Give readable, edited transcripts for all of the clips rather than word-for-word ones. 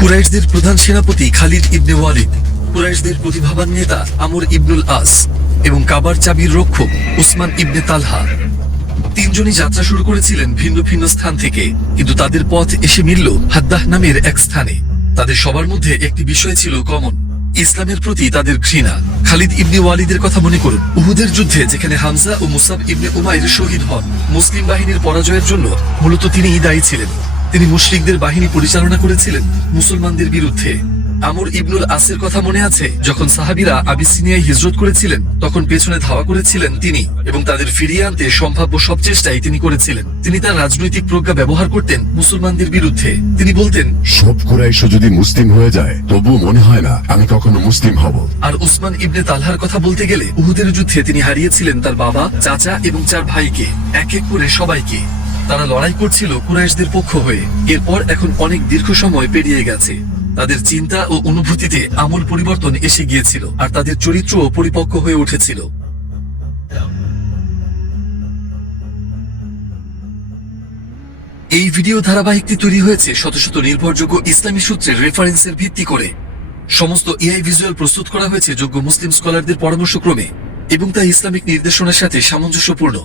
কুরাইশদের প্রধান সেনাপতি খালিদ ইবনে ওয়ালিদ, কুরাইশদের প্রতিভাবান নেতা আমর ইবনুল আস এবং কাবার চাবির রক্ষক উসমান ইবনে তালহা তিনজনই যাত্রা শুরু করেছিলেন ভিন্ন ভিন্ন স্থান থেকে, কিন্তু তাদের পথ এসে মিলল হাদ্দাহ নামের এক স্থানে। তাদের সবার মধ্যে একটি বিষয় ছিল কমন, ইসলামের প্রতি তাদের ঘৃণা। খালিদ ইবনে ওয়ালিদের কথা মনে করুন। উহুদের যুদ্ধে যেখানে হামজা ও মুসাব ইবনে উমাইর শহীদ হন, মুসলিম বাহিনীর পরাজয়ের জন্য মূলত তিনিই দায়ী ছিলেন। তিনি মুশরিকদের বাহিনী পরিচালনা করেছিলেন মুসলমানদের বিরুদ্ধে। আমর ইবনুল আসের কথা মনে আছে, যখন সাহাবীরা আবিসিনিয়ায় হিজরত করেছিলেন তখন পেছনে ধাওয়া করেছিলেন তিনি, এবং তাদের ফিরিয়ে আনতে সম্ভাব্য সব চেষ্টাই তিনি করেছিলেন। তিনি তার রাজনৈতিক প্রজ্ঞা ব্যবহার করতেন মুসলমানদের বিরুদ্ধে। তিনি বলতেন, সব কুরাইশ যদি মুসলিম হয়ে যায় তবু মনে হয় না আমি কখনো মুসলিম হব। আর উসমান ইবনে তালহার কথা বলতে গেলে উহুদের যুদ্ধে তিনি হারিয়েছিলেন তার বাবা, চাচা এবং 4 ভাইকে, এক এক করে সবাইকে। তারা লড়াই করছিল কুরাইশদের পক্ষ হয়ে। এরপর এখন অনেক দীর্ঘ সময় পেরিয়ে গেছে। তাদের চিন্তা ও অনুভূতিতে আমূল পরিবর্তন এসে গিয়েছিল, আর তাদের চরিত্রও পরিপক্ক হয়ে উঠেছিল। এই ভিডিও ধারাবাহিকটি তৈরি হয়েছে শত শত নির্ভরযোগ্য ইসলামী সূত্রের রেফারেন্সের ভিত্তি করে। সমস্ত এআই ভিজুয়াল প্রস্তুত করা হয়েছে যোগ্য মুসলিম স্কলারদের পরামর্শক্রমে, এবং তা ইসলামিক নির্দেশনার সাথে সামঞ্জস্যপূর্ণ।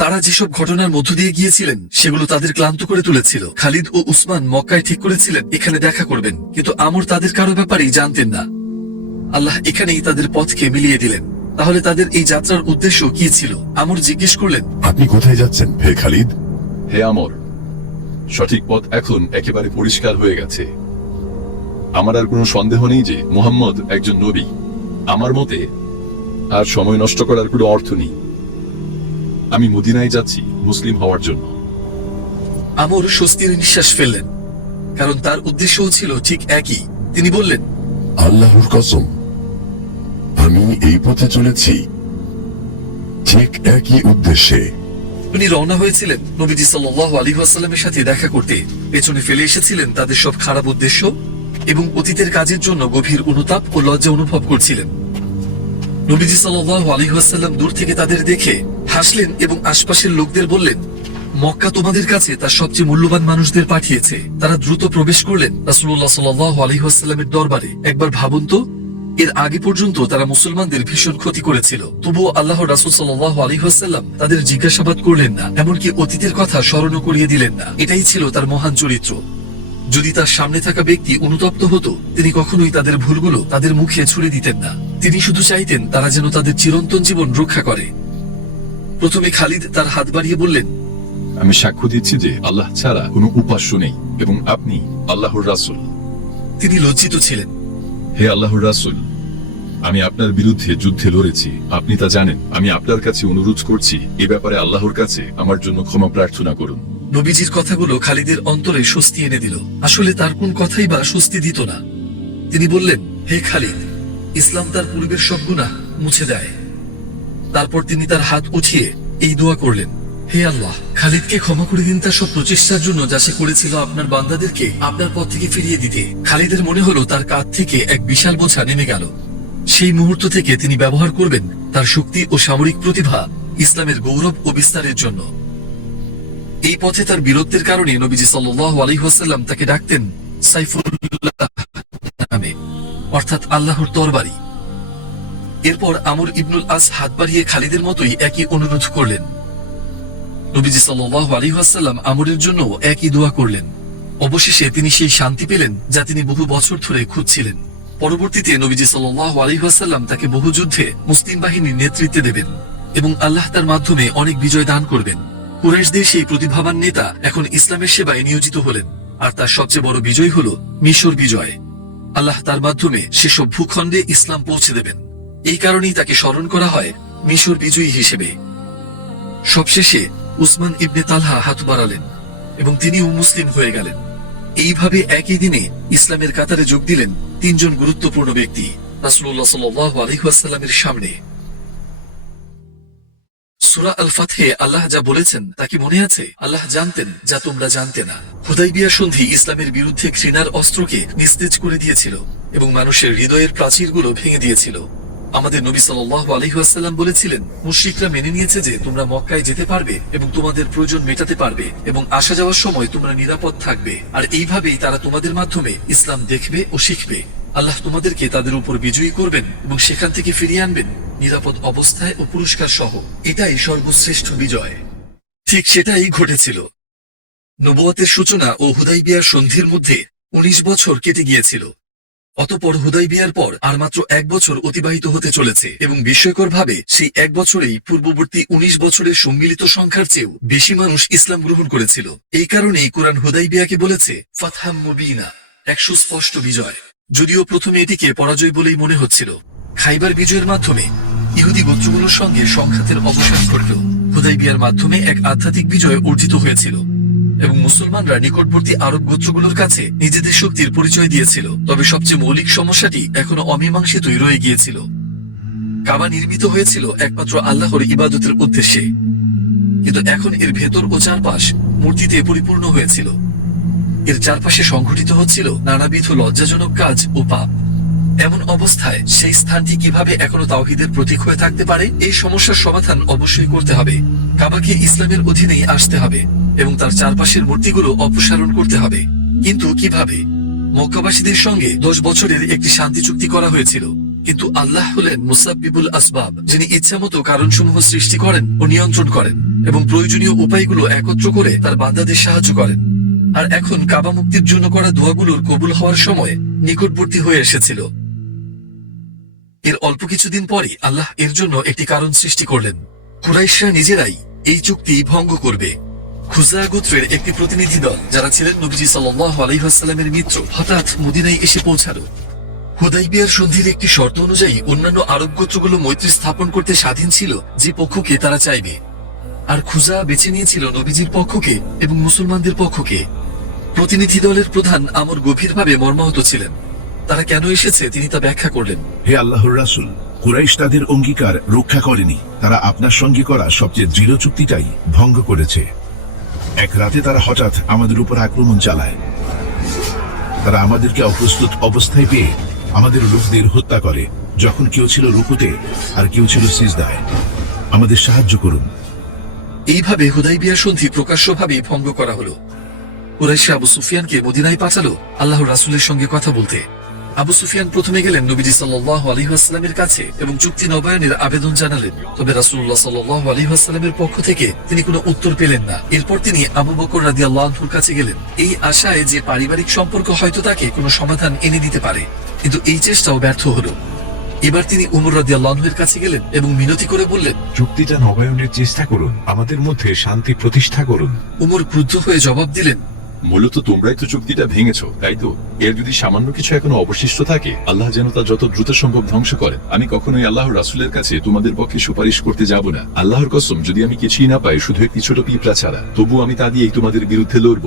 তারা যেসব ঘটনার মধ্য দিয়ে গিয়েছিলেন সেগুলো তাদের ক্লান্ত করে তুলেছিল। খালিদ ও উসমান মক্কায় ঠিক করেছিলেন এখানে দেখা করবেন, কিন্তু আমর তাদের কারো ব্যাপারেই জানতেন না। আল্লাহ এখানেই তাদের পথকে মিলিয়ে দিলেন। তাহলে তাদের এই যাত্রার উদ্দেশ্য কি ছিল? আমর জিজ্ঞেস করলেন, আপনি কোথায় যাচ্ছেন হে খালিদ? হে আমর, সঠিক পথ এখন একেবারে পরিষ্কার হয়ে গেছে। আমার আর কোনো সন্দেহ নেই যে মুহাম্মদ একজন নবী। আমার মতে আর সময় নষ্ট করার কোনো অর্থ নেই। আমি মদিনায় যাচ্ছি মুসলিম হওয়ার জন্য। আমর স্বস্তির নিঃশ্বাস ফেললেন, কারণ তার উদ্দেশ্যও ছিল ঠিক একই। তিনি বললেন, আল্লাহর কসম, আমি এই পথে চলেছি ঠিক একই উদ্দেশ্যে। উনি রওনা হয়েছিলেন নবীজি সাল্লাল্লাহু আলাইহি ওয়াসাল্লামের সাথে দেখা করতে। পেছনে ফেলে এসেছিলেন তাদের সব খারাপ উদ্দেশ্য, এবং অতীতের কাজের জন্য গভীর অনুতাপ ও লজ্জা অনুভব করছিলেন। নবীজি সাল্লাল্লাহু আলাইহি ওয়াসাল্লাম দূর থেকে তাদের দেখে হাসলেন এবং আশপাশের লোকদের বললেন, মক্কা তোমাদের কাছে তার সবচেয়ে মূল্যবান মানুষদের পাঠিয়েছে। তারা দ্রুত প্রবেশ করলেন রাসূলুল্লাহ সাল্লাল্লাহু আলাইহি ওয়াসাল্লামের দরবারে। একবার ভাবুন তো, এর আগে পর্যন্ত তারা মুসলমানদের ভীষণ ক্ষতি করেছিল, তবুও আল্লাহর রাসূল সাল্লাল্লাহু আলাইহি ওয়াসাল্লাম তাদের জিজ্ঞাসাবাদ করলেন না, এমনকি অতীতের কথা স্মরণও করিয়ে দিলেন না। এটাই ছিল তার মহান চরিত্র। যদি তার সামনে থাকা ব্যক্তি অনুতপ্ত হতো, তিনি কখনোই তাদের ভুলগুলো তাদের মুখে ছুড়ে দিতেন না। তিনি শুধু চাইতেন তারা যেন তাদের চিরন্তন জীবন রক্ষা করে। প্রথমে খালিদ তার হাত বাড়িয়ে বললেন, আমি সাক্ষ্য দিচ্ছি যে আল্লাহ ছাড়া কোনো উপাস্য নেই এবং আপনি আল্লাহর রাসূল। তিনি লজ্জিত ছিলেন। হে আল্লাহর রাসূল, আমি আপনার বিরুদ্ধে যুদ্ধে লড়েছি, আপনি তা জানেন। আমি আপনার কাছে অনুরোধ করছি এ ব্যাপারে আল্লাহর কাছে আমার জন্য ক্ষমা প্রার্থনা করুন। নবীজির কথাগুলো খালিদের অন্তরে স্বস্তি এনে দিল। আসলে তার কোন কথাই বা স্বস্তি দিত না। তিনি বললেন, হে খালিদ, ইসলাম তার পূর্বের সব গুনাহ মুছে দেয়। তারপর তিনি তার হাত উঠিয়ে এই দোয়া করলেন, হে আল্লাহ, খালিদকে ক্ষমা করে দিন তার সব প্রচেষ্টার জন্য যা সে করেছিল আপনার বান্দাদেরকে আপনার পথ থেকে ফিরিয়ে দিতে। খালিদের মনে হলো তার কাঁধ থেকে এক বিশাল বোঝা নেমে গেল। সেই মুহূর্ত থেকে তিনি ব্যবহার করবেন তার শক্তি ও সামরিক প্রতিভা ইসলামের গৌরব ও বিস্তারের জন্য। এই পথে তার বীরত্বের কারণে নবীজি সাল্লাল্লাহু আলাইহি ওয়াসাল্লাম তাকে ডাকতেন সাইফুল্লাহ নামে, অর্থাৎ আল্লাহর তরবারি। এরপর আমর ইবনুল আস হাত বাড়িয়ে খালিদের মতোই একই অনুরোধ করলেন। নবীজি সাল্লাল্লাহু আলাইহি ওয়াসাল্লাম আমরের জন্য একই দোয়া করলেন। অবশেষে তিনি সেই শান্তি পেলেন যা তিনি বহু বছর ধরে খুঁজছিলেন। পরবর্তীতে নবীজি সাল্লাল্লাহু আলাইহি ওয়াসাল্লাম তাকে বহু যুদ্ধে মুসলিম বাহিনীর নেতৃত্বে দেবেন, এবং আল্লাহ তার মাধ্যমে অনেক বিজয় দান করবেন। কুরাইশদের সেই প্রতিভাবান নেতা এখন ইসলামের সেবায় নিয়োজিত হলেন, আর তার সবচেয়ে বড় বিজয় হল মিশর বিজয়। আল্লাহ তার মাধ্যমে সেসব ভূখণ্ডে ইসলাম পৌঁছে দেবেন। এই কারণেই তাকে স্মরণ করা হয় মিশর বিজয়ী হিসেবে। সবশেষে উসমান ইবনে তালহা হাত বাড়ালেন এবং তিনিও মুসলিম হয়ে গেলেন। এইভাবে একই দিনে ইসলামের কাতারে যোগ দিলেন 3 জন গুরুত্বপূর্ণ ব্যক্তি রাসূলুল্লাহ সাল্লাল্লাহু আলাইহি ওয়াসাল্লামের সামনে। সূরা আল ফাতহে আল্লাহ যা বলেছেন তা কি মনে আছে? আল্লাহ জানতেন যা তোমরা জানতে না। হুদাইবিয়া সন্ধি ইসলামের বিরুদ্ধে ঘৃণার অস্ত্রকে নিস্তেজ করে দিয়েছিল এবং মানুষের হৃদয়ের প্রাচীরগুলো ভেঙে দিয়েছিল। আমাদের নবী সাল্লাল্লাহু আলাইহি ওয়াসাল্লাম বলেছিলেন, মুশরিকরা মেনে নিয়েছে যে তোমরা মক্কায় যেতে পারবে এবং তোমাদের প্রয়োজন মেটাতে পারবে এবং আসা যাওয়ার সময় তোমরা নিরাপদ থাকবে, আর এইভাবেই তারা তোমাদের মাধ্যমে ইসলাম দেখবে ও শিখবে। আল্লাহ তোমাদেরকে তাদের উপর বিজয়ী করবেন এবং সেখান থেকে ফিরিয়ে আনবেন নিরাপদ অবস্থায় ও পুরস্কার সহ। এটাই সর্বশ্রেষ্ঠ বিজয়। ঠিক সেটাই ঘটেছিল। নবুয়তের সূচনা ও হুদাইবিয়ার সন্ধির মধ্যে 19 বছর কেটে গিয়েছিল। অতঃপর হুদাইবিয়ার পর আর মাত্র 1 বছর অতিবাহিত হতে চলেছে এবং বিস্ময়করভাবে সেই 1 বছরেই পূর্ববর্তী 19 বছরের সম্মিলিত সংখ্যার চেয়েও বেশি মানুষ ইসলাম গ্রহণ করেছিল। এই কারণেই কোরআন হুদাইবিয়াকে বলেছে ফাতহাম মুবিনা, এক সুস্পষ্ট বিজয়। যদিও প্রথমে এটিকে পরাজয় বলেই মনে হচ্ছিল। খাইবার বিজয়ের মাধ্যমে ইহুদি গোত্রগুলোর সঙ্গে সংঘাতের অবসান ঘটল। হুদাইবিয়ার মাধ্যমে এক আধ্যাত্মিক বিজয় অর্জিত হয়েছিল এবং মুসলমানরা নিকটবর্তী আরব গোত্রগুলোর কাছে নিজেদের শক্তির পরিচয় দিয়েছিল। তবে সবচেয়ে মৌলিক সমস্যাটি এখনো অমীমাংসিতই রয়ে গিয়েছিল। কাবা নির্মিত হয়েছিল একমাত্র আল্লাহর ইবাদতের উদ্দেশ্যে, কিন্তু এখন এর ভেতর ও চারপাশ মূর্তিতে পরিপূর্ণ হয়েছিল। এর চারপাশে সংঘটিত হচ্ছিল নানাবিধ লজ্জাজনক কাজ ও পাপ। এমন অবস্থায় সেই স্থানটি কিভাবে এখনো তাওহীদের প্রতীক হয়ে থাকতে পারে? এই সমস্যার সমাধান অবশ্যই করতে হবে। কাবাকে ইসলামের অধীনেই আসতে হবে এবং তার চারপাশের মূর্তিগুলো অপসারণ করতে হবে। কিন্তু কিভাবে? মক্কাবাসীদের সঙ্গে 10 বছরের একটি শান্তি চুক্তি করা হয়েছিল, কিন্তু আল্লাহ হলেন মুসাব্বিবুল আসবাব, যিনি ইচ্ছামতো কারণসমূহ সৃষ্টি করেন ও নিয়ন্ত্রণ করেন এবং প্রয়োজনীয় উপায়গুলো একত্র করে তার বান্দাদের সাহায্য করেন। আর এখন কাবা মুক্তির জন্য করা দোয়াগুলোর কবুল হওয়ার সময় নিকটবর্তী হয়ে এসেছিল। এর অল্প কিছুদিন পরই আল্লাহ এর জন্য একটি কারণ সৃষ্টি করলেন। কুরাইশরা নিজেরাই এই চুক্তি ভঙ্গ করবে। খুজা গোত্রের একটি প্রতিনিধি দল, যারা ছিলেন নবীজি সাল্লাল্লাহু আলাইহি ওয়াসাল্লামের মিত্র, হঠাৎ মদিনায় এসে পৌঁছালো। হুদাইবিয়ার সন্ধির একটি শর্ত অনুযায়ী অন্যান্য আরব গোত্রগুলো মৈত্রী স্থাপন করতে স্বাধীন ছিল যে পক্ষকে তারা চাইবে, আর খুজা বেছে নিয়েছিল নবীজির পক্ষকে এবং মুসলমানদের পক্ষকে। প্রতিনিধি দলের প্রধান আমর গভীরভাবে মর্মাহত ছিলেন। তারা কেন এসেছে তিনি তা ব্যাখ্যা করলেন। হে আল্লাহর রাসূল, কুরাইশ তাদের অঙ্গীকার রক্ষা করেনি। তারা আপনার সঙ্গে করা সবচেয়ে দৃঢ় চুক্তিটাই ভঙ্গ করেছে। এক রাতে তারা হঠাৎ আমাদের উপর আক্রমণ চালায়। তারা আমাদেরকে অপ্রস্তুত অবস্থায় পেয়ে আমাদের লোকদের হত্যা করে, যখন কেউ ছিল রুকুতে আর কেউ ছিল সিজদায়। আমাদের সাহায্য করুন। এইভাবে হুদাইবিয়া সন্ধি প্রকাশ্যভাবে ভঙ্গ করা হলো। কুরাইশরা আবু সুফিয়ানকে মদিনায় পাঠালো আল্লাহর রাসূলের সঙ্গে কথা বলতে। আবু সুফিয়ান প্রথমে গেলেন নবীজি সাল্লাল্লাহু আলাইহি ওয়াসাল্লামের কাছে এবং চুক্তি নবায়নের আবেদন জানালেন। তবে রাসূলুল্লাহ সাল্লাল্লাহু আলাইহি ওয়াসাল্লামের পক্ষ থেকে তিনি কোনো উত্তর পেলেন না। এরপর তিনি আবু বকর রাদিয়াল্লাহু আনহুর কাছে গেলেন, এই আশায় যে পারিবারিক সম্পর্ক হয়তো তাকে কোনো সমাধান এনে দিতে পারে, কিন্তু এই চেষ্টাও ব্যর্থ হলো। এবার তিনি উমর রাদিয়াল্লাহু আনহুর কাছে গেলেন এবং মিনতি করে বললেন, চুক্তিটা নবায়নের চেষ্টা করুন, আমাদের মধ্যে শান্তি প্রতিষ্ঠা করুন। উমর ক্রুদ্ধ হয়ে জবাব দিলেন, মূলত তোমরাই তো চুক্তিটা ভেঙেছো, তাই তো? এর যদি সামান্য কিছু এখনো অবশিষ্ট থাকে, আল্লাহ যেন তা যত দ্রুত সম্ভব ধ্বংস করেন। আমি কখনোই আল্লাহর রাসূলের কাছে তোমাদের পক্ষে সুপারিশ করতে যাব না। আল্লাহর কসম, যদি আমি কিছুই না পাই, শুধু একটি ছোট পিঁপড়া ছাড়া, তবু আমি তা দিয়েই তোমাদের বিরুদ্ধে লড়ব।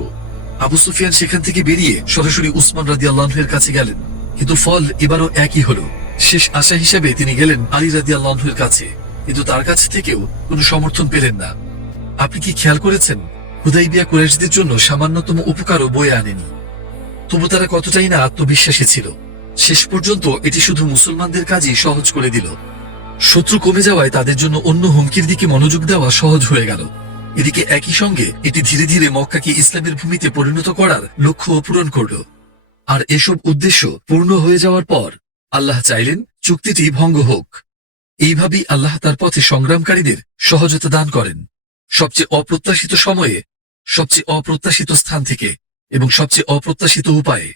আবু সুফিয়ান সেখান থেকে বেরিয়ে সরাসরি উসমান রাদিয়াল্লাহু আনহুর কাছে গেলেন, কিন্তু ফল এবারও একই হলো। শেষ আশা হিসেবে তিনি গেলেন আলী রাদিয়াল্লাহু আনহুর কাছে, কিন্তু তার কাছ থেকেও কোনো সমর্থন পেলেন না। আপনি কি খেয়াল করেছেন, হুদাইবিয়া কুরাইশদের জন্য সামান্যতম উপকারও বয়ে আনেনি। তবু তারা কতটাই না আত্মবিশ্বাসী ছিল। শেষ পর্যন্ত এটি শুধু মুসলমানদের কাজই সহজ করে দিল। শত্রু কমে যাওয়ায় তাদের জন্য অন্য হুমকির দিকে মনোযোগ দেওয়া সহজ হয়ে গেল। এদিকে একই সঙ্গে এটি ধীরে ধীরে মক্কাকে ইসলামের ভূমিতে পরিণত করার লক্ষ্য পূরণ করল। আর এসব উদ্দেশ্য পূর্ণ হয়ে যাওয়ার পর আল্লাহ চাইলেন চুক্তিটি ভঙ্গ হোক। এইভাবেই আল্লাহ তার পথে সংগ্রামকারীদের সহজতা দান করেন। সবচেয়ে অপ্রত্যাশিত সময়ে, সবচেয়ে অপ্রত্যাশিত স্থান থেকে এবং সবচেয়ে অপ্রত্যাশিত উপায়ে।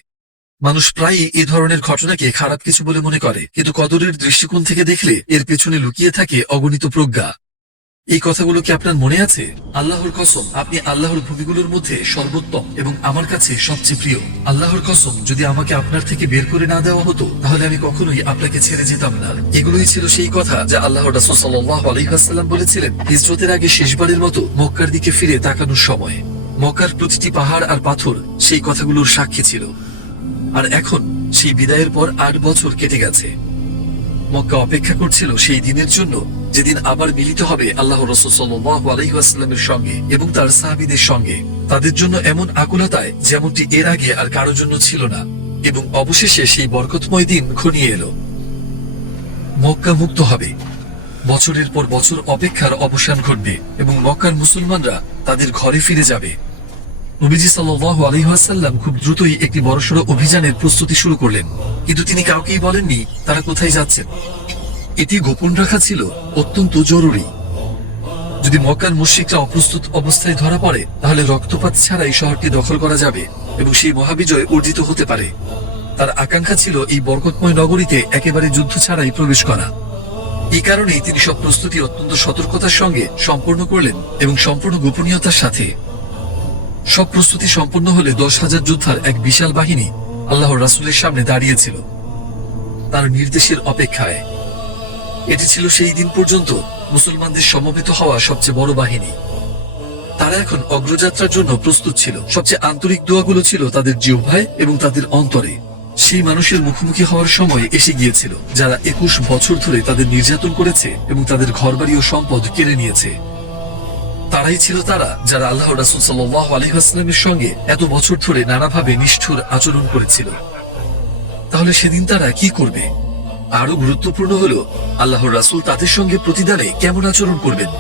মানুষ প্রায়ই এ ধরনের ঘটনাকে খারাপ কিছু বলে মনে করে, কিন্তু কদরের দৃষ্টিকোণ থেকে দেখলে এর পেছনে লুকিয়ে থাকে অগণিত প্রজ্ঞা। এই কথাগুলো কি আপনার মনে আছে? আল্লাহর কসম, আপনি আল্লাহর ভূমিগুলোর মধ্যে সর্বোত্তম এবং আমার কাছে সবচেয়ে প্রিয়। আল্লাহর কসম, যদি আমাকে আপনার থেকে বের করে না দেওয়া হতো, তাহলে আমি কখনোই আপনাকে ছেড়ে যেতাম না। এগুলোই ছিল সেই কথা যা আল্লাহর রাসূল সাল্লাল্লাহু আলাইহি ওয়াসাল্লাম বলেছিলেন হিজরতের আগে শেষবারের মতো মক্কার দিকে ফিরে তাকানোর সময়। মক্কার প্রতিটি পাহাড় আর পাথর সেই কথাগুলোর সাক্ষী ছিল। আর এখন সেই বিদায়ের পর 8 বছর কেটে গেছে। মক্কা অপেক্ষা করছিল সেই দিনের জন্য, যেদিন আবার মিলিত হবে আল্লাহ রাসূল সাল্লাল্লাহু আলাইহি ওয়াসাল্লামের সঙ্গে এবং তার সাহাবীদের সঙ্গে। তাদের জন্য এমন আকুলতায় যেমনটি এর আগে আর কারো জন্য ছিল না। এবং অবশেষে সেই বরকতময় দিন ঘনিয়ে এলো। মক্কা মুক্ত হবে। বছরের পর বছর অপেক্ষার অবসান ঘটবে এবং মক্কার মুসলমানরা তাদের ঘরে ফিরে যাবে। নবীজি সাল্লাল্লাহু আলাইহি ওয়াসাল্লাম খুব দ্রুতই একটি বড়সড় অভিযানের প্রস্তুতি শুরু করলেন, কিন্তু তিনি কাউকেই বলেননি তারা কোথায় যাচ্ছেন। এটি গোপন রাখা ছিল অত্যন্ত জরুরি। যদি মক্কার মুশরিকরা অপ্রস্তুত অবস্থায় ধরা পড়ে, তাহলে রক্তপাত ছাড়াই শহরটি দখল করা যাবে এবং সেই মহাবিজয় অর্জিত হতে পারে। তার আকাঙ্ক্ষা ছিল এই বরকতময় নগরীতে একেবারে যুদ্ধ ছাড়াই প্রবেশ করা। এই কারণেই তিনি সব প্রস্তুতি অত্যন্ত সতর্কতার সঙ্গে সম্পন্ন করলেন এবং সম্পূর্ণ গোপনীয়তার সাথে। সব প্রস্তুতি সম্পন্ন হলে 10,000 যোদ্ধার এক বিশাল বাহিনী আল্লাহর রাসূলের সামনে দাঁড়িয়েছিল, তার নির্দেশের অপেক্ষায়। এটি ছিল সেই দিন পর্যন্ত মুসলমানদের সমবেত হওয়া সবচেয়ে বড় বাহিনী। তারা এখন অগ্রযাত্রার জন্য প্রস্তুত ছিল। সবচেয়ে আন্তরিক দোয়াগুলো ছিল তাদের জিহ্বায় এবং তাদের অন্তরে। সেই মানুষের মুখোমুখি হওয়ার সময় এসে গিয়েছিল যারা 21 বছর ধরে তাদের নির্যাতন করেছে এবং তাদের ঘরবাড়ি ও সম্পদ কেড়ে নিয়েছে। তারাই ছিল তারা যারা আল্লাহ রাসূল সাল্লাল্লাহু আলাইহি ওয়াসাল্লামের সঙ্গে এত বছর ধরে নানাভাবে নিষ্ঠুর আচরণ করেছিল। তাহলে সেদিন তারা কি করবে? আরো গুরুত্বপূর্ণ হলো আল্লাহর রাসূল তাদের সঙ্গে প্রতিদানে কেমন আচরণ করবেন।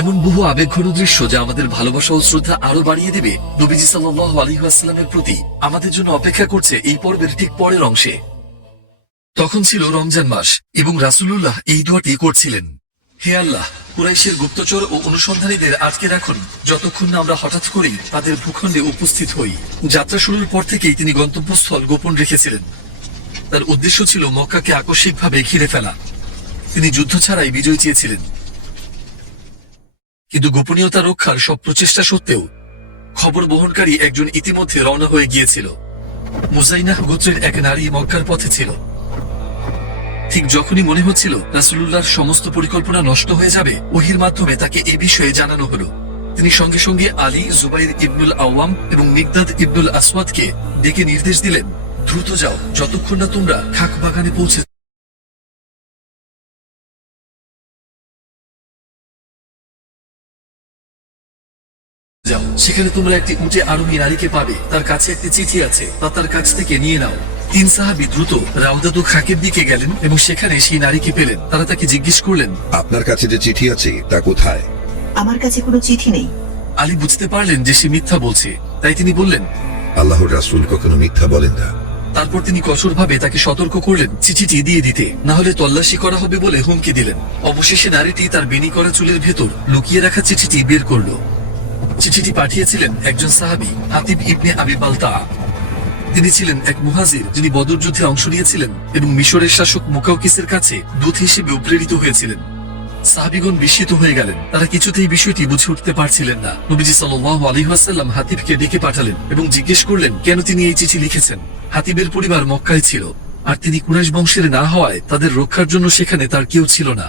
এমন বহু আবেগঘন দৃশ্য যা আমাদের ভালোবাসা ও শ্রদ্ধা আরো বাড়িয়ে দেবে নবীজি সাল্লাল্লাহু আলাইহি ওয়াসাল্লামের প্রতি আমাদের জন্য অপেক্ষা করছে এই পর্বের ঠিক পরের অংশে। তখন ছিল রমজান মাস এবং রাসূলুল্লাহ এই দোয়াটি করছিলেন, হে আল্লাহ, কুরাইশের গুপ্তচর ও অনুসন্ধানীদের আটকে রাখুন যতক্ষণ না আমরা হঠাৎ করেই তাদের ভূখণ্ডে উপস্থিত হই। যাত্রা শুরুর পর থেকেই তিনি গন্তব্যস্থল গোপন রেখেছিলেন। তার উদ্দেশ্য ছিল মক্কাকে আকস্মিকভাবে ঘিরে ফেলা। তিনি যুদ্ধ ছাড়াই বিজয় চেয়েছিলেন, কিন্তু গোপনীয়তা রক্ষার সব প্রচেষ্টা সত্ত্বেও খবর বহনকারী একজন ইতিমধ্যে রওনা হয়ে গিয়েছিল। মুজাইনাহ গোত্রের এক নারী মক্কার পথে ছিল। ঠিক যখনই মনে হচ্ছিল রাসূলুল্লাহর সমস্ত পরিকল্পনা নষ্ট হয়ে যাবে, ওহীর মাধ্যমে তাকে এই বিষয়ে জানানো হলো। তিনি সঙ্গে সঙ্গে আলী, জুবাইর ইবনুল আওয়াম এবং মিকদাদ ইবনুল আসওয়াদকে ডেকে নির্দেশ দিলেন, দ্রুত যাও, যতক্ষণ না তোমরা খাক বাগানে পৌঁছে যাও। সেখানে তোমরা একটি উটে আরোহী নারীকে পাবে, তার কাছে একটি চিঠি আছে, তা তার কাছ থেকে নিয়ে নাও। 3 সাহাবী দ্রুত রাউদাদু খাকের দিকে গেলেন এবং সেখানে সেই নারীকে পেলেন। তারা তাকে জিজ্ঞেস করলেন, আপনার কাছে যে চিঠি আছে তা কোথায়? আমার কাছে কোনো চিঠি নেই। আলী বুঝতে পারলেন যে সে মিথ্যা বলছে, তাই তিনি বললেন, আল্লাহর রাসূল কখনো মিথ্যা বলেন না। তারপর তিনি কঠোরভাবে তাকে সতর্ক করলেন চিঠিটি দিয়ে দিতে, না হলে তল্লাশি করা হবে বলে হুমকি দিলেন। অবশেষে নারীটি তার বেনি করা চুলের ভেতর লুকিয়ে রাখা চিঠিটি বের করল। চিঠিটি পাঠিয়েছিলেন একজন সাহাবী, হাতিব ইবনে আবি বালতা। তিনি ছিলেন এক মুহাজির যিনি বদর যুদ্ধে অংশ নিয়েছিলেন এবং মিশরের শাসক মুকাউকিসের কাছে দূত হিসেবে প্রেরিত হয়েছিলেন। সাহাবীগণ বিস্মিত হয়ে গেলেন, তারা কিছুতেই বিষয়টি বুঝে উঠতে পারছিলেন না। নবীজি সাল্লাল্লাহু আলাইহি ওয়াসাল্লাম হাতিবকে ডেকে পাঠালেন এবং জিজ্ঞেস করলেন কেন তিনি এই চিঠি লিখেছেন। হাতিবের পরিবার মক্কায় ছিল, আর তিনি কুরাইশ বংশের না হওয়ায় তাদের রক্ষার জন্য সেখানে তার কেউ ছিল না।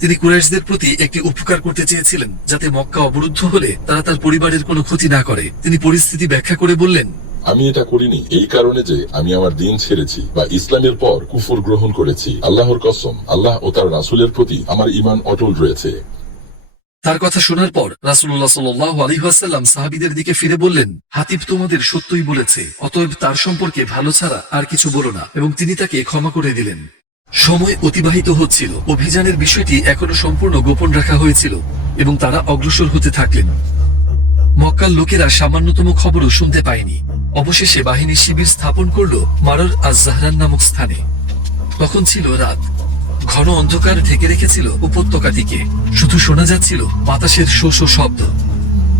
তিনি কুরাইশদের প্রতি একটি উপকার করতে চেয়েছিলেন, যাতে মক্কা অবরুদ্ধ হলে তারা তার পরিবারের কোনো ক্ষতি না করে। তিনি পরিস্থিতি ব্যাখ্যা করে বললেন, আমি এটা করিনি এই কারণে যে আমি আমার দিন ছেড়েছি বা ইসলামের পর কুফর গ্রহণ করেছি। আল্লাহর কসম, আল্লাহ ও তার রাসূলের প্রতি আমার ঈমান অটল রয়েছে। তার কথা শোনার পর রাসূলুল্লাহ সাল্লাল্লাহু আলাইহি ওয়াসাল্লাম সাহাবীদের দিকে ফিরে বললেন, হাতিব তোমাদের সত্যই বলেছে, অতএব তার সম্পর্কে ভালো ছাড়া আর কিছু বলো না, এবং তিনি তাকে ক্ষমা করে দিলেন। সময় অতিবাহিত হচ্ছিল, অভিযানের বিষয়টি এখনো সম্পূর্ণ গোপন রাখা হয়েছিল এবং তারা অগ্রসর হতে থাকলেন। মক্কার লোকেরা সামান্যতম খবরও শুনতে পায়নি। অবশেষে বাহিনী শিবির স্থাপন করল মারর আজ-জাহরান নামক স্থানে। তখন ছিল রাত, ঘন অন্ধকার ঢেকে রেখেছিল উপত্যকাটিকে, শুধু শোনা যাচ্ছিল বাতাসের শো শো শব্দ।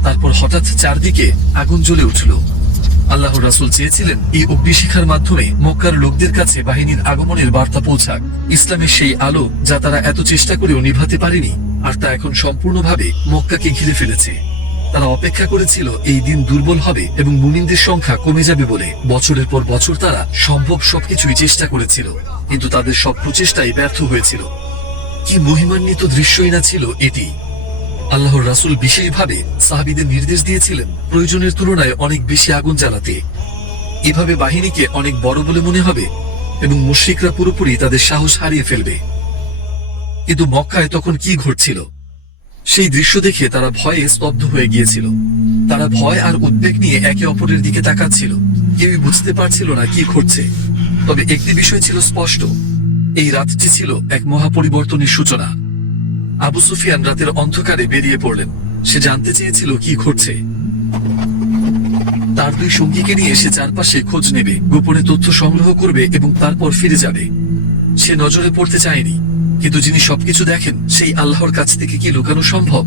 তারপর হঠাৎ চারদিকে আগুন জ্বলে উঠল। আল্লাহর রাসূল চেয়েছিলেন এই অগ্নিশিখার মাধ্যমে মক্কার লোকদের কাছে বাহিনীর আগমনের বার্তা পৌঁছাক, ইসলামের সেই আলো যা তারা এত চেষ্টা করেও নিভাতে পারেনি, আর তা এখন সম্পূর্ণভাবে মক্কাকে ঘিরে ফেলেছে। তারা অপেক্ষা করেছিল এই দিন দুর্বল হবে এবং মুমিনদের সংখ্যা কমে যাবে বলে। বছরের পর বছর তারা সম্ভব সবকিছুই চেষ্টা করেছিল, কিন্তু তাদের সব প্রচেষ্টাই ব্যর্থ হয়েছিল। কি মহিমান্বিত দৃশ্যই না ছিল এটি! আল্লাহর রাসূল বিশেষভাবে সাহাবীদের নির্দেশ দিয়েছিলেন প্রয়োজনের তুলনায় অনেক বেশি আগুন জ্বালাতে। এভাবে বাহিনীকে অনেক বড় বলে মনে হবে এবং মুশরিকরা পুরোপুরি তাদের সাহস হারিয়ে ফেলবে। কিন্তু মক্কায় তখন কি ঘটছিল সেই দৃশ্য দেখে তারা ভয়ে স্তব্ধ হয়ে গিয়েছিল। তারা ভয় আর উদ্বেগ নিয়ে একে অপরের দিকে তাকাচ্ছিল, কেউই বুঝতে পারছিল না কি ঘটছে। তবে একটি বিষয় ছিল স্পষ্ট, এই রাতটি ছিল এক মহাপরিবর্তনের সূচনা। আবু সুফিয়ান রাতের অন্ধকারে বেরিয়ে পড়লেন। সে জানতে চেয়েছিল কি ঘটছে। তার দুই সঙ্গীকে নিয়ে সে চারপাশে খোঁজ নেবে, গোপনে তথ্য সংগ্রহ করবে এবং তারপর ফিরে যাবে। সে নজরে পড়তে চায়নি, কিন্তু যিনি সবকিছু দেখেন সেই আল্লাহর কাছ থেকে কি লুকানো সম্ভব?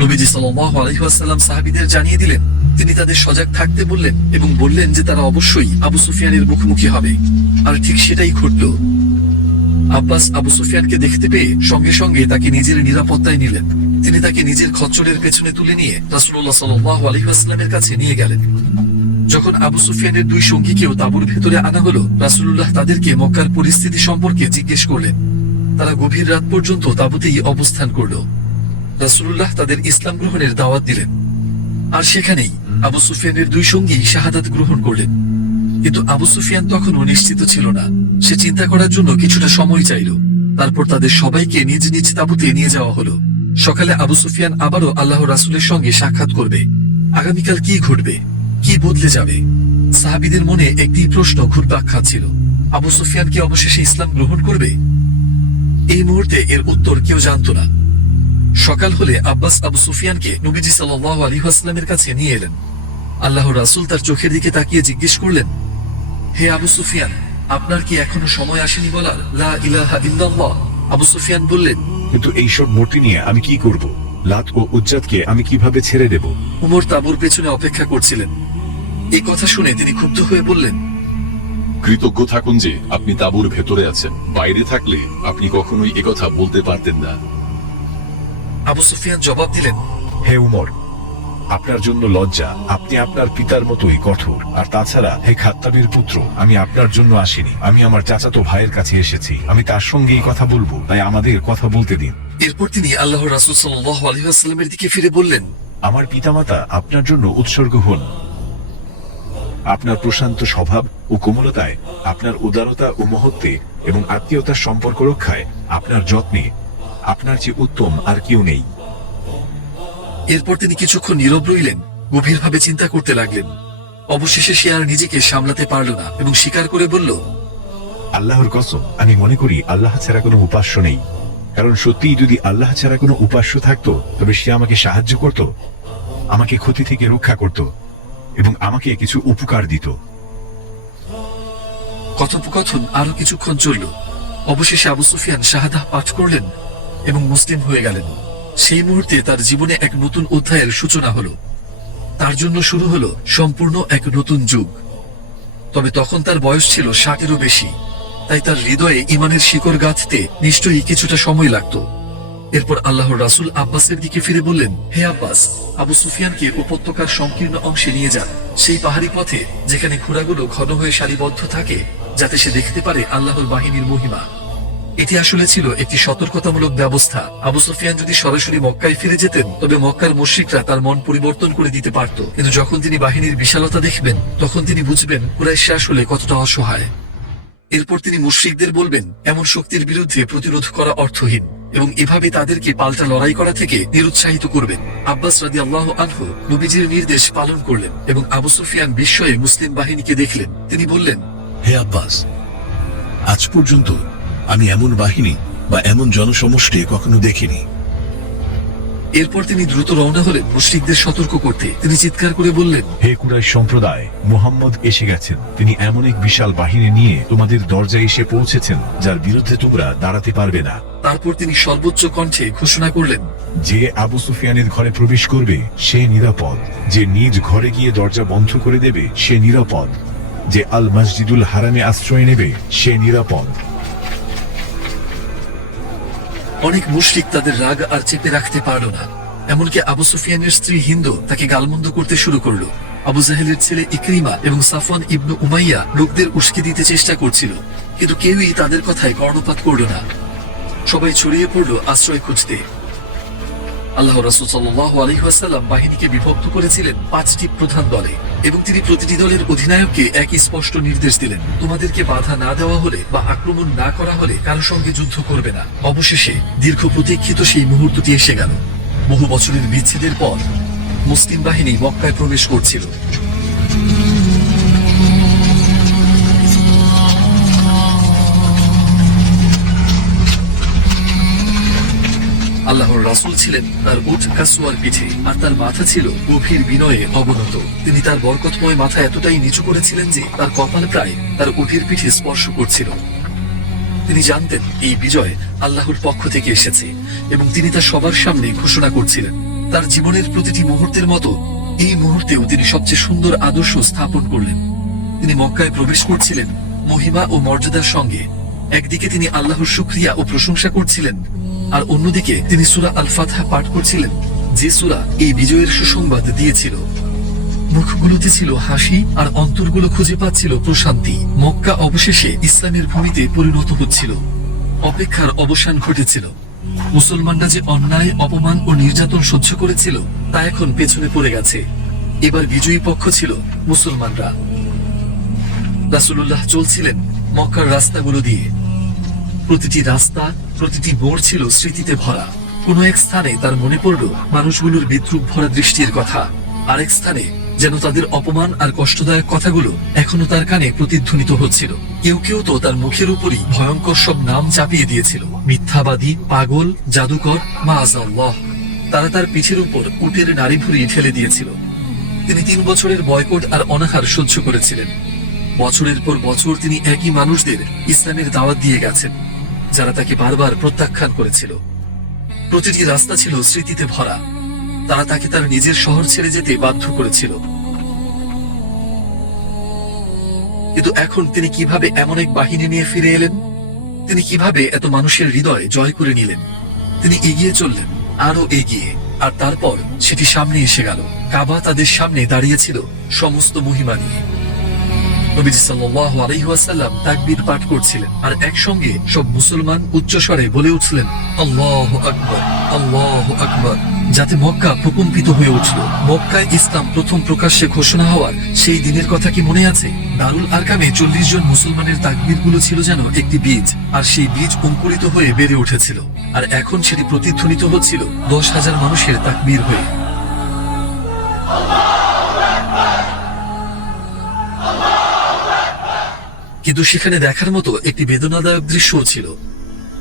নবীজি সাল্লাল্লাহু আলাইহি ওয়াসাল্লাম সাহাবীদের জানিয়ে দিলেন। তিনি তাদের সজাগ থাকতে বললেন এবং বললেন যে তারা অবশ্যই আবু সুফিয়ানের মুখোমুখি হবে। আর ঠিক সেটাই ঘটল। আব্বাস আবু সুফিয়ানকে দেখতে পেয়ে সঙ্গে সঙ্গে তাকে নিজের নিরাপত্তায় নিলেন। তিনি তাকে নিজের খচ্চরের পেছনে তুলে নিয়ে রাসূলুল্লাহ সাল্লাল্লাহু আলাইহি ওয়াসাল্লামের কাছে নিয়ে গেলেন। যখন আবু সুফিয়ানের দুই সঙ্গীকেও তাঁবুর ভেতরে আনা হলো, রাসূলুল্লাহ তাদেরকে মক্কার পরিস্থিতি সম্পর্কে জিজ্ঞেস করলেন। তারা গভীর রাত পর্যন্ত তাঁবুতেই অবস্থান করল। রাসূলুল্লাহ তাদের ইসলাম গ্রহণের দাওয়াত দিলেন। আর সেখানেই আবু সুফিয়ানের দুই সঙ্গী শাহাদাত গ্রহণ করলেন। কিন্তু আবু সুফিয়ান তখনও নিশ্চিত ছিল না। সে চিন্তা করার জন্য কিছুটা সময় চাইল। তারপর তাদের সবাইকে নিজ নিজ তাঁবুতে নিয়ে যাওয়া হলো। সকালে আবু সুফিয়ান আবারও আল্লাহ রাসূলের সঙ্গে সাক্ষাৎ করবে। আগামীকাল কি ঘটবে, কি বদলে যাবে? সাহাবীদের মনে একটি প্রশ্ন ঘুরপাক খাচ্ছিল। আবু সুফিয়ান কি অবশেষে ইসলাম গ্রহণ করবে? এই মুহূর্তে এর উত্তর কেউ জানত না। সকাল হলে আব্বাস আবু সুফিয়ানকে নবীজি সাল্লাল্লাহু আলাইহি ওয়াসাল্লামের কাছে নিয়ে এলেন। আল্লাহর রাসূল তার চোখের দিকে তাকিয়ে জিজ্ঞেস করলেন, হে আবু সুফিয়ান, আপনার কি এখনো সময় আসেনি বলার লা ইলাহা ইল্লাল্লাহ? আবু সুফিয়ান বললেন, কিন্তু এইসব মূর্তি নিয়ে আমি কি করব? লাত ও উজ্জাতকে আমি কিভাবে ছেড়ে দেব? উমর তাঁবুর পেছনে অপেক্ষা করছিলেন। এই কথা শুনে তিনি ক্ষুব্ধ হয়ে বললেন, কৃতজ্ঞ থাকুন যে আপনি তাঁবুর ভেতরে আছেন। বাইরে থাকলে আপনি কখনোই একথা বলতে পারতেন না। আবু সুফিয়ান জবাব দিলেন, হে উমর, আপনার জন্য লজ্জা। আপনি আপনার পিতার মতোই কঠোর। আর তাছাড়া হে খাত্তাবের পুত্র, আমি আপনার জন্য আসিনি। আমি আমার চাচাতো ভাইয়ের কাছে এসেছি। আমি তার সঙ্গে এই কথা বলবো, তাই আমাদের কথা বলতে দিন। এরপর তিনি আল্লাহর রাসূল সাল্লাল্লাহু আলাইহি ওয়াসাল্লামের দিকে ফিরে বললেন, আমার পিতামাতা আপনার জন্য উৎসর্গ হন। আপনার প্রশান্ত স্বভাব ও কোমলতায়, আপনার উদারতা ও মহত্বে এবং আত্মীয়তার সম্পর্ক রক্ষায়, আপনার যত্নে আপনার চেয়ে উত্তম আর কেউ নেই। এরপর তিনি কিছুক্ষণ নীরব রইলেন, গভীরভাবে চিন্তা করতে লাগলেন। অবশেষে সে আর নিজেকে সামলাতে পারল না এবং স্বীকার করে বলল, আল্লাহর কসম, আমি মনে করি আল্লাহ ছাড়া কোনো উপাস্য নেই। কারণ সত্যিই যদি আল্লাহ ছাড়া কোনো উপাস্য থাকতো, তবে সে আমাকে সাহায্য করত, আমাকে ক্ষতি থেকে রক্ষা করত এবং আমাকে কিছু উপকার দিত। কথোপকথন আরো কিছুক্ষণ চলল। অবশেষে আবু সুফিয়ান শাহাদাহ পাঠ করলেন এবং মুসলিম হয়ে গেলেন। সেই মুহূর্তে তার জীবনে এক নতুন অধ্যায়ের সূচনা হলো। তার জন্য শুরু হলো সম্পূর্ণ এক নতুন যুগ। তবে তখন তার বয়স ছিল 60-এরও বেশি, তাই তার হৃদয়ে ঈমানের শিকড় গাঁথতে নিশ্চয়ই কিছুটা সময় লাগতো। এরপর আল্লাহর রাসূল আব্বাসের দিকে ফিরে বললেন, হে আব্বাস, আবু সুফিয়ানকে উপত্যকার সংকীর্ণ অংশে নিয়ে যান, সেই পাহাড়ি পথে যেখানে ঘোড়াগুলো ঘন হয়ে সারিবদ্ধ থাকে, যাতে সে দেখতে পারে আল্লাহর বাহিনীর মহিমা। এটি আসলে ছিল একটি সতর্কতামূলক ব্যবস্থা। আবু সুফিয়ান যদি সরাসরি মক্কায় ফিরে যেতেন, তবে মক্কার মুশরিকরা তার মন পরিবর্তন করে দিতে পারত। কিন্তু যখন তিনি বাহিনীর বিশালতা দেখবেন, তখন তিনি বুঝবেন কুরাইশরা আসলে কতটা অসহায়। এরপর তিনি মুশরিকদের বলবেন, এমন শক্তির বিরুদ্ধে প্রতিরোধ করা অর্থহীন, এবং এভাবে তাদেরকে পাল্টা লড়াই করা থেকে নিরুৎসাহিত করবেন। আব্বাস রাদিয়াল্লাহু আনহু নবীজির নির্দেশ পালন করলেন এবং আবু সুফিয়ান বিস্ময়ে মুসলিম বাহিনীকে দেখলেন। তিনি বললেন, হে আব্বাস, আজ পর্যন্ত আমি এমন বাহিনী বা এমন জনসমষ্টি কখনো দেখিনি। এরপর তিনি দ্রুত রওনা হলেন মুশরিকদের সতর্ক করতে। তিনি চিৎকার করে বললেন, হে কুরাইশ সম্প্রদায়, মুহাম্মদ এসে গেছেন। তিনি এমন এক বিশাল বাহিনী নিয়ে তোমাদের দরজায় এসে পৌঁছেছেন, যার বিরুদ্ধে তোমরা দাঁড়াতে পারবে না। তারপর তিনি সর্বোচ্চ কণ্ঠে ঘোষণা করলেন, যে আবু সুফিয়ানের ঘরে প্রবেশ করবে সে নিরাপদ। যে নিজ ঘরে গিয়ে দরজা বন্ধ করে দেবে সে নিরাপদ। যে আল মসজিদুল হারামে আশ্রয় নেবে সে নিরাপদ। অনেক মুশরিক তাদের রাগ আর চেপে রাখতে পারল না। এমনকি আবু সুফিয়ানের স্ত্রী হিন্দু তাকে গালমন্দ করতে শুরু করলো। আবু জাহেলের ছেলে ইকরিমা এবং সাফওয়ান ইবনু উমাইয়া লোকদের উস্কে দিতে চেষ্টা করছিল, কিন্তু কেউই তাদের কথায় কর্ণপাত করল না। সবাই ছড়িয়ে পড়ল আশ্রয় খুঁজতে। আল্লাহ রাসূল সাল্লাল্লাহু আলাইহি ওয়াসাল্লাম বাহিনীকে বিভক্ত করেছিলেন 5টি প্রধান দলে, এবং তিনি প্রতিটি দলের অধিনায়ককে একই স্পষ্ট নির্দেশ দিলেন, তোমাদেরকে বাধা না দেওয়া হলে বা আক্রমণ না করা হলে কারো সঙ্গে যুদ্ধ করবে না। অবশেষে দীর্ঘ প্রতীক্ষিত সেই মুহূর্তটি এসে গেল। বহু বছরের বিচ্ছেদের পর মুসলিম বাহিনী মক্কায় প্রবেশ করছিল। রাসূল ছিলেন তার উট কাসওয়ার পিঠে, আর তার মাথা ছিল গভীর বিনয়ে অবনত। তিনি তার বরকতময় মাথা এতটাই নিচু করেছিলেন যে তার কপাল প্রায় তার উটের পিঠে স্পর্শ করছিল। তিনি জানতেন এই বিজয় আল্লাহর পক্ষ থেকে এসেছে এবং তিনি তা সবার সামনে ঘোষণা করছিলেন। তার জীবনের প্রতিটি মুহূর্তের মতো এই মুহূর্তেও তিনি সবচেয়ে সুন্দর আদর্শ স্থাপন করলেন। তিনি মক্কায় প্রবেশ করছিলেন মহিমা ও মর্যাদার সঙ্গে। একদিকে তিনি আল্লাহর শুকরিয়া ও প্রশংসা করছিলেন, আর অন্যদিকে তিনি সূরা আল ফাতহা পাঠ করছিলেন, যে সূরা এই বিজয়ের সুসংবাদ দিয়েছিল। মুখগুলোতে ছিল হাসি আর অন্তরগুলো খুঁজে পাচ্ছিল প্রশান্তি। মক্কা অবশেষে ইসলামের ভূমিতে পরিণত হচ্ছিল। অপেক্ষার অবসান ঘটেছিল। মুসলমানরা যে অন্যায়, অপমান ও নির্যাতন সহ্য করেছিল তা এখন পেছনে পড়ে গেছে। এবার বিজয়ী পক্ষ ছিল মুসলমানরা। রাসূলুল্লাহ চলছিলেন মক্কার রাস্তাগুলো দিয়ে। প্রতিটি রাস্তা, প্রতিটি মোড় ছিল স্মৃতিতে ভরা। কোনো এক স্থানে তার মনে পড়ল মানুষগুলোর বিদ্রুপ ভরা দৃষ্টির কথা। আরেক স্থানে যেন তাদের অপমান আর কষ্টদায়ক কথাগুলো এখনো তার কানে প্রতিধ্বনিত হচ্ছিল। কেউ কেউ তো তার মুখের উপরই ভয়ঙ্কর সব নাম চাপিয়ে দিয়েছিল, মিথ্যাবাদী, পাগল, জাদুকর, মাআযাল্লাহ। তারা তার পিঠের উপর উটের নাড়ি ভুড়ি ঠেলে দিয়েছিল। তিনি 3 বছরের বয়কট আর অনাহার সহ্য করেছিলেন। বছরের পর বছর তিনি একই মানুষদের ইসলামের দাওয়াত দিয়ে গেছেন, যারা তাকে বারবার প্রত্যাখ্যান করেছিল। প্রতিটি রাস্তা ছিল স্মৃতিতে ভরা। তারা তাকে তার নিজের শহর ছেড়ে যেতে বাধ্য করেছিল। কিন্তু এখন তিনি কিভাবে এমন এক বাহিনী নিয়ে ফিরে এলেন? তিনি কিভাবে এত মানুষের হৃদয় জয় করে নিলেন? তিনি এগিয়ে চললেন, আরো এগিয়ে, আর তারপর সেটি সামনে এসে গেল। কাবা তাদের সামনে দাঁড়িয়েছিল সমস্ত মহিমা নিয়ে। নবীজি সাল্লাল্লাহু আলাইহি ওয়াসাল্লাম তাকবীর পাঠ করছিলেন, আর একসঙ্গে সব মুসলমান উচ্চস্বরে বলে উঠলেন, আল্লাহু আকবার, আল্লাহু আকবার, যাতে মক্কা প্রকম্পিত হয়ে উঠল। মক্কায় ইসলাম প্রথম প্রকাশ্যে ঘোষণা হওয়ার সেই দিনের কথা কি মনে আছে? দারুল আরকামে 40 জন মুসলমানের তাকবীরগুলো ছিল যেন একটি বীজ, আর সেই বীজ অঙ্কুরিত হয়ে বেড়ে উঠেছিল। আর এখন সেটি প্রতিধ্বনিত হচ্ছিল 10,000 মানুষের তাকবীর হয়ে। কিন্তু সেখানে দেখার মতো একটি বেদনাদায়ক দৃশ্য ছিল।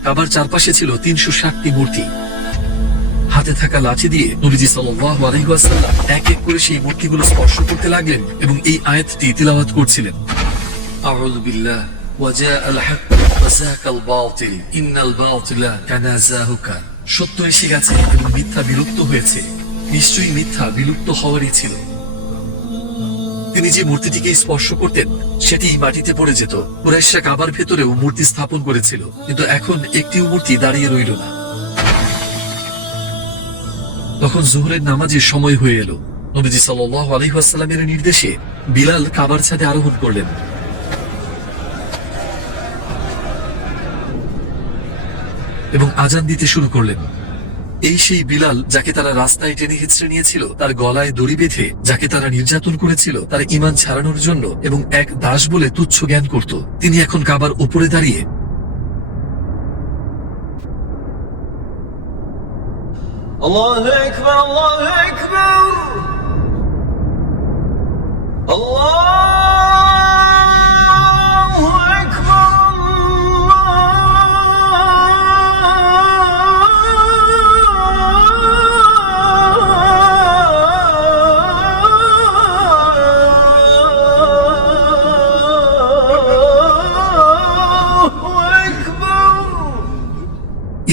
কাবার চারপাশে ছিল 360টি মূর্তি। হাতে থাকা লাঠি দিয়ে নবীজি সাল্লাল্লাহু আলাইহি ওয়াসাল্লাম এক এক করে সেই মূর্তিগুলো স্পর্শ করতে লাগলেন এবং এই আয়াতটি তিলাওয়াত করছিলেন, আউযু বিল্লাহ ওয়া জাআল হক ওয়া যাকাল বাতিল ইন্নাল বাতিলা কানা যাহুকা। সত্য এসে গেছে এবং মিথ্যা বিলুপ্ত হয়েছে। নিশ্চয়ই মিথ্যা বিলুপ্ত হওয়ারই ছিল। তিনি যে মূর্তিটিকে স্পর্শ করতেন সেটি মাটিতে পড়ে যেত। কুরাইশরা কাবার ভেতরেও মূর্তি স্থাপন করেছিল, কিন্তু এখন একটিও মূর্তি দাঁড়িয়ে রইল না। তখন জোহরের নামাজের সময় হয়ে এলো। নবীজি সাল্লাল্লাহু আলাইহি ওয়াসাল্লামের নির্দেশে বিলাল কাবার ছাদে আরোহণ করলেন এবং আজান দিতে শুরু করলেন। এই সেই বিলাল যাকে তারা রাস্তায় টেনে হিঁচড়ে নিয়েছিল, তার গলায় দড়ি বেঁধে, যাকে তারা নির্যাতন করেছিল তার ঈমান ছাড়ানোর জন্য এবং এক দাস বলে তুচ্ছ জ্ঞান করত। তিনি এখন কাবার উপরে দাঁড়িয়ে আল্লাহু আকবার, আল্লাহু আকবার, আল্লাহু আকবার,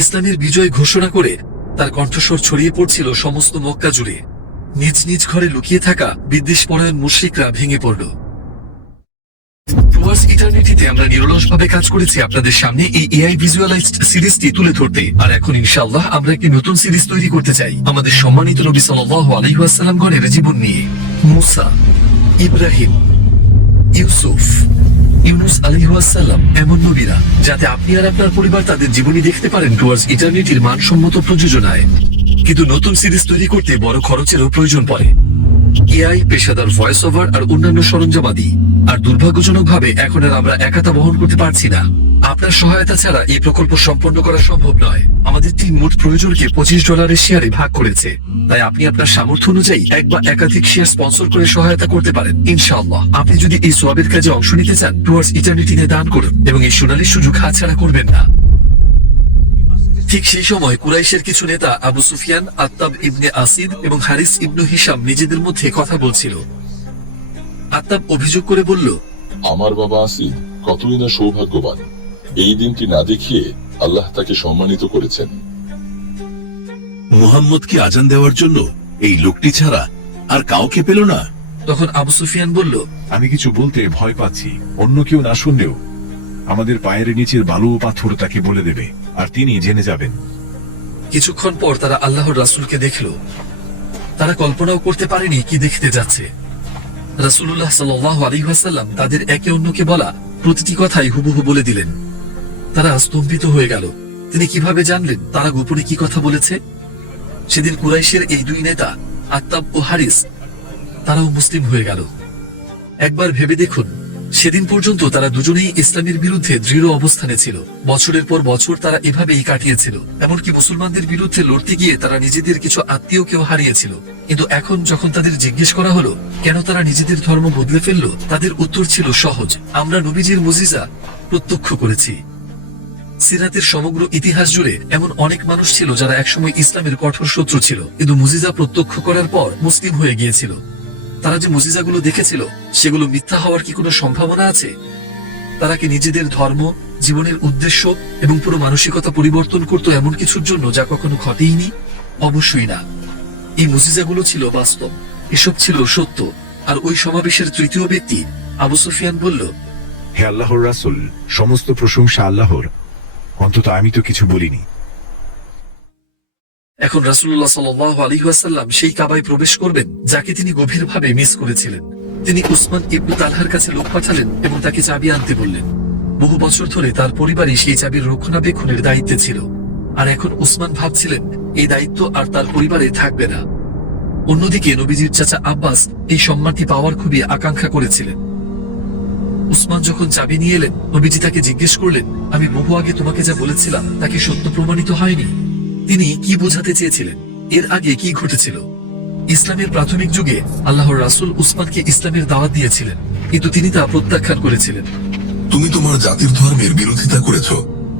ইসলামের বিজয় ঘোষণা করে তার কণ্ঠস্বর ছড়িয়ে পড়ছিল সমস্ত মক্কা জুড়ে। নিজ নিজ ঘরে লুকিয়ে থাকা বিদ্বেষপরায়ণ মুশরিকরা ভেঙে পড়ল। টুয়ার্ডস ইটারনিটিতে আমরা নিরলসভাবে কাজ করেছি আপনাদের সামনে এই এআই ভিজুয়ালাইজড সিরিজটি তুলে ধরতে, আর এখন ইনশাআল্লাহ আমরা একটি নতুন সিরিজ তৈরি করতে চাই আমাদের সম্মানিত নবী সাল্লাল্লাহু আলাইহি ওয়াসাল্লামগণের জীবন নিয়ে। মুসা, ইব্রাহিম, ইউসুফ, ইউনুস আলাইহিসসালাম এমন নবীরা, যাতে আপনি আর আপনার পরিবার তাদের জীবনী দেখতে পারেন টুয়ার্ডস ইটারনিটির মানসম্মত প্রযোজনায়। কিন্তু নতুন সিরিজ তৈরি করতে বড় খরচেরও প্রয়োজন পড়ে। এআই, পেশাদার ভয়েস ওভার আর অন্যান্য সরঞ্জামাদি। আর দুর্ভাগ্যজনকভাবে এখন আর আমরা একাতা বহন করতে পারছি না। আপনার সহায়তা ছাড়া এই প্রকল্প সম্পন্ন করা সম্ভব নয়। আমাদের টিম মোট প্রয়োজনকে $25 শেয়ারে ভাগ করেছে। তাই আপনি আপনার সামর্থ্য অনুযায়ী এক বা একাধিক শেয়ার স্পন্সর করে সহায়তা করতে পারেন ইনশাআল্লাহ। আপনি যদি এই সোয়াবের কাজে অংশ নিতে চান, টুয়ার্ডস ইটারনিটিতে দান করুন এবং এই সোনালী সুযোগ হাতছাড়া করবেন না। ঠিক সেই সময় কুরাইশের কিছু নেতা আবু সুফিয়ান, আত্তাব ইবনে আসিদ এবং হারিস ইবনু হিশাম নিজেদের মধ্যে কথা বলছিল। আত্তাব অভিযোগ করে বলল, আমার বাবা আসিদ কতই না সৌভাগ্যবান, এই দিনটি না দেখিয়ে আল্লাহ তাকে সম্মানিত করেছেন। মুহাম্মদকে আজান দেওয়ার জন্য এই লোকটি ছাড়া আর কাউকে পেল না। তখন আবু সুফিয়ান বলল, আমি কিছু বলতে ভয় পাচ্ছি, অন্য কেউ না শুনলেও আমাদের পায়ের নিচের বালু ও পাথর তাকে বলে দেবে, আর তিনি জেনে যাবেন। কিছুক্ষণ পর তারা আল্লাহর রাসূলকে দেখল। তারা কল্পনাও করতে পারেনি কি দেখতে যাচ্ছে। রাসূলুল্লাহ সাল্লাল্লাহু আলাইহি ওয়াসাল্লাম তাদের একে অন্যকে বলা প্রতিটি কথাই হুবহু বলে দিলেন। তারা স্তম্ভিত হয়ে গেল। তিনি কিভাবে জানলেন তারা গোপনে কি কথা বলেছে? সেদিন কুরাইশের এই দুই নেতা আত্তাব ও হারিস তারাও মুসলিম হয়ে গেল। একবার ভেবে দেখুন, সেদিন পর্যন্ত তারা দুজনেই ইসলামের বিরুদ্ধে দৃঢ় অবস্থানে ছিল। বছরের পর বছর তারা এভাবেই কাটিয়েছিল। এমনকি মুসলমানদের বিরুদ্ধে লড়তে গিয়ে তারা নিজেদের কিছু আত্মীয়কেও হারিয়েছিল। কিন্তু এখন যখন তাদের জিজ্ঞেস করা হলো কেন তারা নিজেদের ধর্ম বদলে ফেললো, তাদের উত্তর ছিল সহজ, আমরা নবীজির মুজিজা প্রত্যক্ষ করেছি। সিরাতের সমগ্র ইতিহাস জুড়ে এমন অনেক মানুষ ছিল যারা একসময় ইসলামের কঠোর শত্রু ছিল, কিন্তু মুজিজা প্রত্যক্ষ করার পর মুসলিম হয়ে গিয়েছিল। তারা যে মুজিজাগুলো দেখেছিল সেগুলো মিথ্যা হওয়ার কি কোনো সম্ভাবনা আছে? তারা কি নিজেদের ধর্ম, জীবনের উদ্দেশ্য এবং পুরো মানসিকতা পরিবর্তন করত এমন কিছুর জন্য যা কখনো ঘটেইনি? অবশ্যই না। এই মুজিজাগুলো ছিল বাস্তব, এসব ছিল সত্য। আর ওই সমাবেশের তৃতীয় ব্যক্তি আবু সুফিয়ান বলল, হে আল্লাহর রাসূল, সমস্ত প্রশংসা আল্লাহর, অন্তত আমি তো কিছু বলিনি। এখন রাসূলুল্লাহ সাল্লাল্লাহু আলাইহি ওয়াসাল্লাম সেই কাবায় প্রবেশ করবেন যাকে তিনি গভীরভাবে মিস করেছিলেন। তিনি উসমান ইবনে তালহার কাছে লোক পাঠালেন এবং তাকে চাবি আনতে বললেন। বহু বছর ধরে তার পরিবারই সেই চাবির রক্ষণাবেক্ষণের দায়িত্বে ছিল, আর এখন উসমান ভাবছিলেন এই দায়িত্ব আর তার পরিবারে থাকবে না। অন্যদিকে নবীজির চাচা আব্বাস এই সম্মানটি পাওয়ার খুবই আকাঙ্ক্ষা করেছিলেন। উসমান যখন চাবি নিয়ে এলেন, নবীজি তাকে জিজ্ঞেস করলেন, আমি বহু আগে তোমাকে যা বলেছিলাম তা কি সত্য প্রমাণিত হয়নি? তিনি কি বোঝাতে চেয়েছিলেন? এর আগে কি ঘটেছিল? ইসলামের প্রাথমিক যুগে আল্লাহর রাসূল উসমানকে ইসলামের দাওয়াত দিয়েছিলেন, কিন্তু তিনি তা প্রত্যাখ্যান করেছিলেন। তুমি তোমার জাতির ধর্মের বিরোধিতা করেছো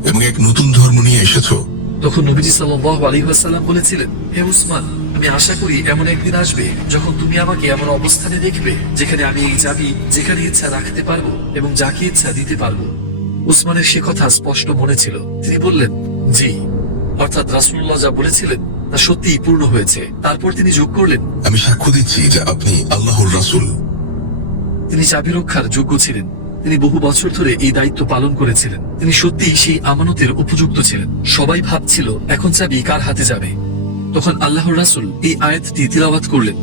এবং এক নতুন ধর্ম নিয়ে এসেছো। তখন নবীজি সাল্লাল্লাহু আলাইহি ওয়াসাল্লাম বলেছিলেন, হে উসমান, আমি আশা করি এমন একদিন আসবে যখন তুমি আমাকে এমন অবস্থানে দেখবে যেখানে আমি এই চাবি যেখানে ইচ্ছা রাখতে পারবো এবং যাকে ইচ্ছা দিতে পারবো। উসমানের সে কথা স্পষ্ট মনে ছিল। তিনি বললেন, জি, অর্থাৎ রাসূলুল্লাহ যা বলেছিলেন তা সত্যিই পূর্ণ হয়েছে। তারপর তিনি যোগ করলেন, আমি সাক্ষ্য দিচ্ছি যে আপনি আল্লাহর রাসূল। তিনি চাবি রক্ষার যোগ্য ছিলেন। তিনি বহু বছর ধরে এই দায়িত্ব পালন করেছিলেন। তিনি সত্যিই সেই আমানতের উপযুক্ত ছিলেন। সবাই ভাবছিল এখন চাবি কার হাতে যাবে। তখন আল্লাহর রাসূল এই আয়াতটি তিলাওয়াত করলেন,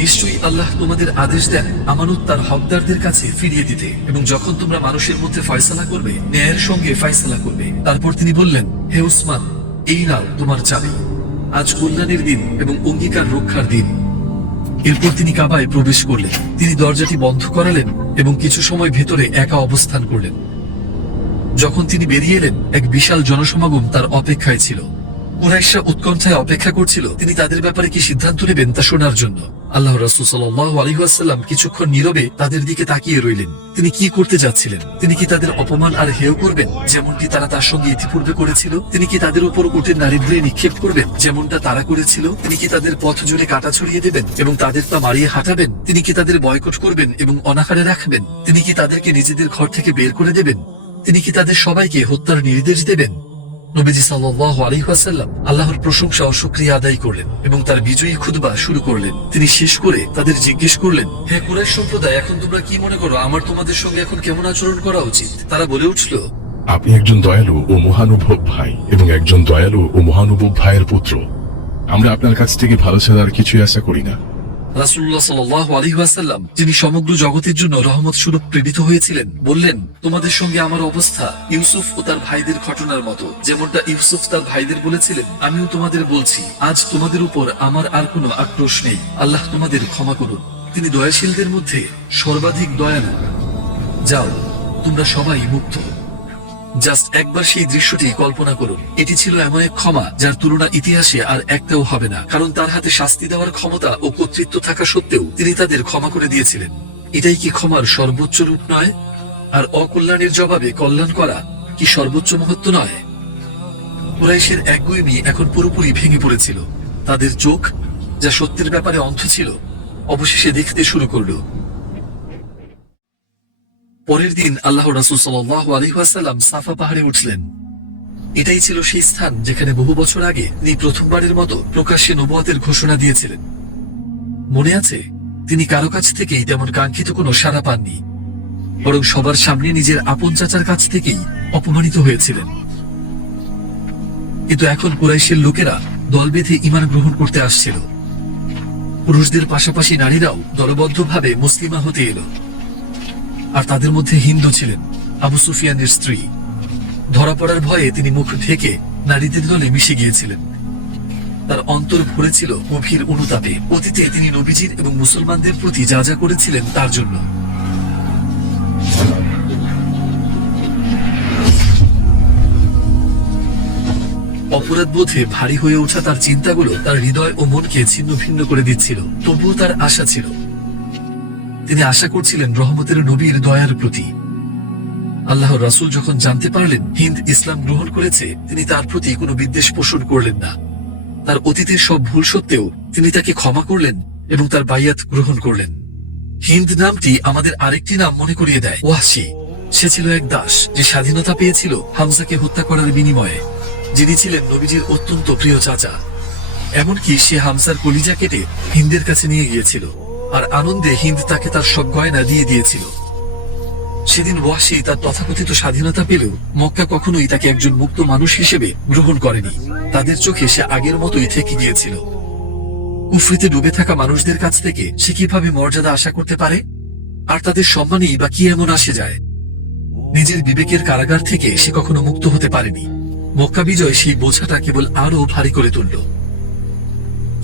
নিশ্চয়ই আল্লাহ তোমাদের আদেশ দেন আমানত তার হকদারদের কাছে ফিরিয়ে দিতে, এবং যখন তোমরা মানুষের মধ্যে ফয়সালা করবে ন্যায়ের সঙ্গে ফয়সালা করবে। তারপর তিনি বললেন, হে উসমান, এই নাও তোমার চাবি। আজ কল্যাণের দিন এবং অঙ্গীকার রক্ষার দিন। এরপর তিনি কাবায় প্রবেশ করলেন। তিনি দরজাটি বন্ধ করালেন এবং কিছু সময় ভেতরে একা অবস্থান করলেন। যখন তিনি বেরিয়ে এলেন, এক বিশাল জনসমাগম তার অপেক্ষায় ছিল। কুরাইশরা উৎকণ্ঠায় অপেক্ষা করছিল তিনি তাদের ব্যাপারে কি সিদ্ধান্ত নেবেন তা শোনার জন্য। আল্লাহর রাসূল সাল্লাল্লাহু আলাইহি ওয়াসাল্লাম কিছুক্ষণ নীরবে তাদের দিকে তাকিয়ে রইলেন। তিনি কি করতে যাচ্ছিলেন? তিনি কি তাদের অপমান আর হেয় করবেন যেমনটি তারা তার সঙ্গে ইতিপূর্বে করেছিল? তিনি কি তাদের উপর উটের নারীদ্রে নিক্ষেপ করবেন যেমনটা তারা করেছিল? তিনি কি তাদের পথ জুড়ে কাঁটা ছড়িয়ে দেবেন এবং তাদের পা মারিয়ে হাঁটাবেন? তিনি কি তাদের বয়কট করবেন এবং অনাহারে রাখবেন? তিনি কি তাদেরকে নিজেদের ঘর থেকে বের করে দেবেন? তিনি কি তাদের সবাইকে হত্যার নির্দেশ দেবেন? নবীজি সাল্লাল্লাহু আলাইহি ওয়াসাল্লাম আল্লাহর প্রশংসা ও শুকরিয়া আদায় করলেন এবং তার বিজয়ী খুতবা শুরু করলেন। তিনি শেষ করে তাদের জিজ্ঞেস করলেন, হে কুরাইশ সম্প্রদায়, এখন তোমরা কি মনে করো আমার তোমাদের সঙ্গে এখন কেমন আচরণ করা উচিত? তারা বলে উঠল, আপনি একজন দয়ালু ও মহানুভব ভাই এবং একজন দয়ালু ও মহানুভব ভাইয়ের পুত্র। আমরা আপনার কাছ থেকে ভালো ছাড়া আর কিছুই আশা করি না। রাসূলুল্লাহ সাল্লাল্লাহু আলাইহি ওয়াসাল্লাম, যিনি সমগ্র জগতের জন্য রহমত স্বরূপ প্রেরিত হয়েছিলেন, বললেন, তোমাদের সঙ্গে আমার অবস্থা ইউসুফ ও তার ভাইদের ঘটনার মতো। যেমনটা ইউসুফ তার ভাইদের বলেছিলেন, আমিও তোমাদের বলছি, আজ তোমাদের উপর আমার আর কোনো আক্রোশ নেই। আল্লাহ তোমাদের ক্ষমা করুন, তিনি দয়াশীলদের মধ্যে সর্বাধিক দয়ালু। যাও, তোমরা সবাই মুক্ত। জাস্ট একবার সেই দৃশ্যটি কল্পনা করুন। এটি ছিল এমন এক ক্ষমা যার তুলনা ইতিহাসে আর একটাও হবে না, কারণ তার হাতে শাস্তি দেওয়ার ক্ষমতা ও কর্তৃত্ব থাকা সত্ত্বেও তিনি তাদের ক্ষমা করে দিয়েছিলেন। এটাই কি ক্ষমার সর্বোচ্চ রূপ নয়? আর অকল্যাণের জবাবে কল্যাণ করা কি সর্বোচ্চ মহত্ব নয়? কুরাইশের একগুঁয়েমি এখন পুরোপুরি ভেঙে পড়েছিল। তাদের চোখ, যা সত্যের ব্যাপারে অন্ধ ছিল, অবশেষে দেখতে শুরু করল। পরের দিন আল্লাহ রাসূল সাল্লাল্লাহু আলাইহি ওয়াসাল্লাম সাফা পাহাড়ে উঠলেন। এটাই ছিল সেই স্থান যেখানে বহু বছর আগে তিনি প্রথমবারের মতো প্রকাশ্যে নবুয়তের ঘোষণা দিয়েছিলেন। মনে আছে, তিনি কারো কাছ থেকেই তেমন কাঙ্ক্ষিত কোনো সাড়া পাননি, বরং সবার সামনে নিজের আপন চাচার কাছ থেকেই অপমানিত হয়েছিলেন। কিন্তু এখন কুরাইশের লোকেরা দল বেঁধে ঈমান গ্রহণ করতে আসছিল। পুরুষদের পাশাপাশি নারীরাও দলবদ্ধভাবে মুসলিমা হতে এলো। আর তাদের মধ্যে হিন্দু ছিলেন, আবু সুফিয়ানের স্ত্রী। ধরা পড়ার ভয়ে তিনি মুখ ঢেকে নারীদের দলে মিশে গিয়েছিলেন। তার অন্তর ভরেছিল গভীর অনুতাপে। অতীতে তিনি নবীজির এবং মুসলমানদের প্রতি যা যা করেছিলেন তার জন্য। অপরাধবোধে ভারী হয়ে ওঠা তার চিন্তাগুলো তার হৃদয় ও মনকে ছিন্ন ভিন্ন করে দিচ্ছিল। তবুও তার আশা ছিল। তিনি আশা করছিলেন রহমতের নবীর দয়ার প্রতি। আল্লাহর রাসূল যখন জানতে পারলেন হিন্দ ইসলাম গ্রহণ করেছে, তিনি তার প্রতি কোনো বিদ্বেষ পোষণ করলেন না। তার অতীতের সব ভুল সত্ত্বেও তিনি তাকে ক্ষমা করলেন এবং তার বাইয়াত গ্রহণ করলেন। হিন্দ নামটি আমাদের আরেকটি নাম মনে করিয়ে দেয়, ওয়াহশী। সে ছিল এক দাস যে স্বাধীনতা পেয়েছিল হামজাকে হত্যা করার বিনিময়ে, যিনি ছিলেন নবীজির অত্যন্ত প্রিয় চাচা। এমনকি সে হামজার কলিজা কেটে হিন্দের কাছে নিয়ে গিয়েছিল, আর আনন্দে হিন্দ তাকে তার সব গয়না দিয়ে দিয়েছিল। সেদিন ওয়াহশী তার তথাকথিত স্বাধীনতা পেলেও মক্কা কখনোই তাকে একজন মুক্ত মানুষ হিসেবে গ্রহণ করেনি। তাদের চোখে সে আগের মতোই থেকে গিয়েছিল। কুফরিতে ডুবে থাকা মানুষদের কাছ থেকে সে কিভাবে মর্যাদা আশা করতে পারে? আর তাদের সম্মানেই বা কি এমন আসে যায়? নিজের বিবেকের কারাগার থেকে সে কখনো মুক্ত হতে পারেনি। মক্কা বিজয় সেই বোঝাটা কেবল আরো ভারী করে তুলল।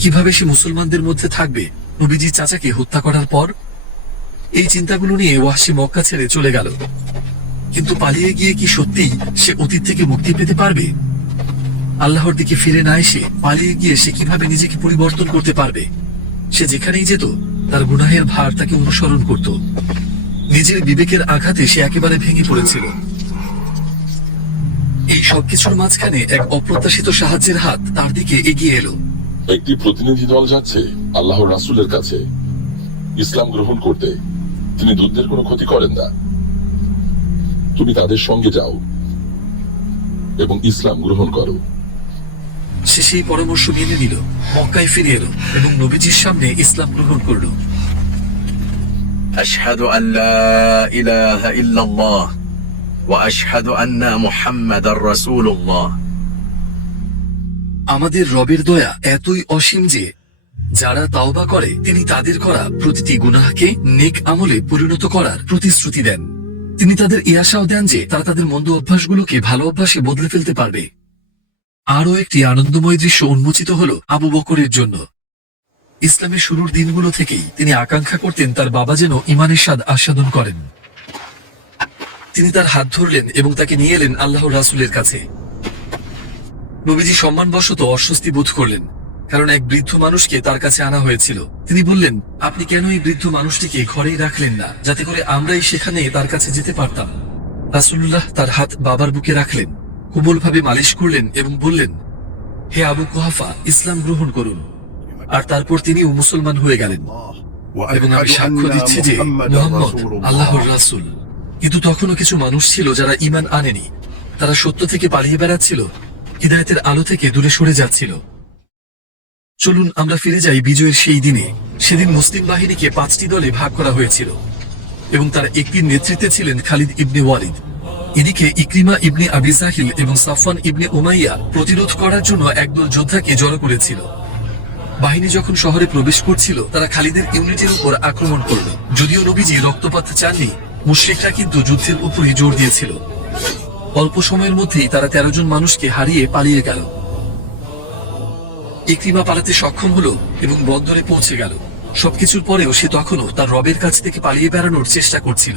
কিভাবে সে মুসলমানদের মধ্যে থাকবে নবীজির চাচাকে হত্যা করার পর? এই চিন্তাগুলো নিয়ে ওয়াহশী মক্কা ছেড়ে চলে গেল। কিন্তু পালিয়ে গিয়ে কি সত্যিই সে অতীত থেকে মুক্তি পেতে পারবে? আল্লাহর দিকে ফিরে না এসে পালিয়ে গিয়ে সে কিভাবে নিজেকে পরিবর্তন করতে পারবে? সে যেখানেই যেত তার গুনাহের ভার তাকে অনুসরণ করত। নিজের বিবেকের আঘাতে সে একেবারে ভেঙে পড়েছিল। এই সবকিছুর মাঝখানে এক অপ্রত্যাশিত সাহায্যের হাত তার দিকে এগিয়ে এলো। একটি প্রতিনিধি দল যাচ্ছে আল্লাহর রাসূলের কাছে ইসলাম গ্রহণ করতে। তিনি দুধের কোনো ক্ষতি করেন না। তুমি তাদের সঙ্গে যাও এবং ইসলাম গ্রহণ করো। সে সেই পরামর্শ মেনে নিল, মক্কায় ফিরে এলো এবং নবীজির সামনে ইসলাম গ্রহণ করল। আশহাদু আল্লা ইলাহা ইল্লাল্লাহ ওয়া আশহাদু আন্না মুহাম্মাদার রাসূলুল্লাহ। আমাদের রবের দয়া এতই অসীম যে যারা তাওবা করে তিনি তাদের করা প্রতিটি গুনাহকে নেক আমলে পরিণত করার প্রতিশ্রুতি দেন। তিনি তাদের এই আশাও দেন যে তারা তাদের মন্দ অভ্যাসগুলোকে ভালো অভ্যাসে বদলে ফেলতে পারবে। আরও একটি আনন্দময় দৃশ্য উন্মোচিত হল আবু বকরের জন্য। ইসলামের শুরুর দিনগুলো থেকেই তিনি আকাঙ্ক্ষা করতেন তার বাবা যেন ঈমানের স্বাদ আস্বাদন করেন। তিনি তার হাত ধরলেন এবং তাকে নিয়ে এলেন আল্লাহর রাসূলের কাছে। নবীজি সম্মানবশত অস্বস্তি বোধ করলেন, কারণ এক বৃদ্ধ মানুষকে তার কাছে আনা হয়েছিল। তিনি বললেন, আপনি কেন এই বৃদ্ধ মানুষটিকে ঘরেই রাখলেন না, যাতে করে আমরাই সেখানে তার কাছে যেতে পারতাম? রাসূলুল্লাহ তার হাত বাবার বুকে রাখলেন, কোমলভাবে মালিশ করলেন এবং বললেন, হে আবু কুহাফা, ইসলাম গ্রহণ করুন। আর তারপর তিনিও মুসলমান হয়ে গেলেন। এবং আমি সাক্ষ্য দিচ্ছি যে মুহাম্মদ আল্লাহর রাসূল। কিন্তু তখনও কিছু মানুষ ছিল যারা ঈমান আনেনি। তারা সত্য থেকে পালিয়ে বেড়াচ্ছিল, হিদায়াতের আলো থেকে দূরে সরে যাচ্ছিল। চলুন আমরা ফিরে যাই বিজয়ের সেই দিনে। সেদিন মুসলিম বাহিনীকে 5টি দলে ভাগ করা হয়েছিল এবং তার একটির নেতৃত্বে ছিলেন খালিদ ইবনে ওয়ালিদ। এদিকে ইকরিমা ইবনে আবি জাহিল এবং সাফওয়ান ইবনে উমাইয়া প্রতিরোধ করার জন্য একদল যোদ্ধাকে জড়ো করেছিল। বাহিনী যখন শহরে প্রবেশ করছিল, তারা খালিদের ইউনিটের উপর আক্রমণ করল। যদিও নবীজি রক্তপাত চাননি, মুশরিকরা কিন্তু যুদ্ধের উপরই জোর দিয়েছিল। অল্প সময়ের মধ্যেই তারা 13 জন মানুষকে হারিয়ে পালিয়ে গেল। ইকরিমা পালাতে সক্ষম হলো এবং বন্দরে পৌঁছে গেল। সবকিছুর পরেও সে তখনও তার রবের কাছ থেকে পালিয়ে বেড়ানোর চেষ্টা করছিল।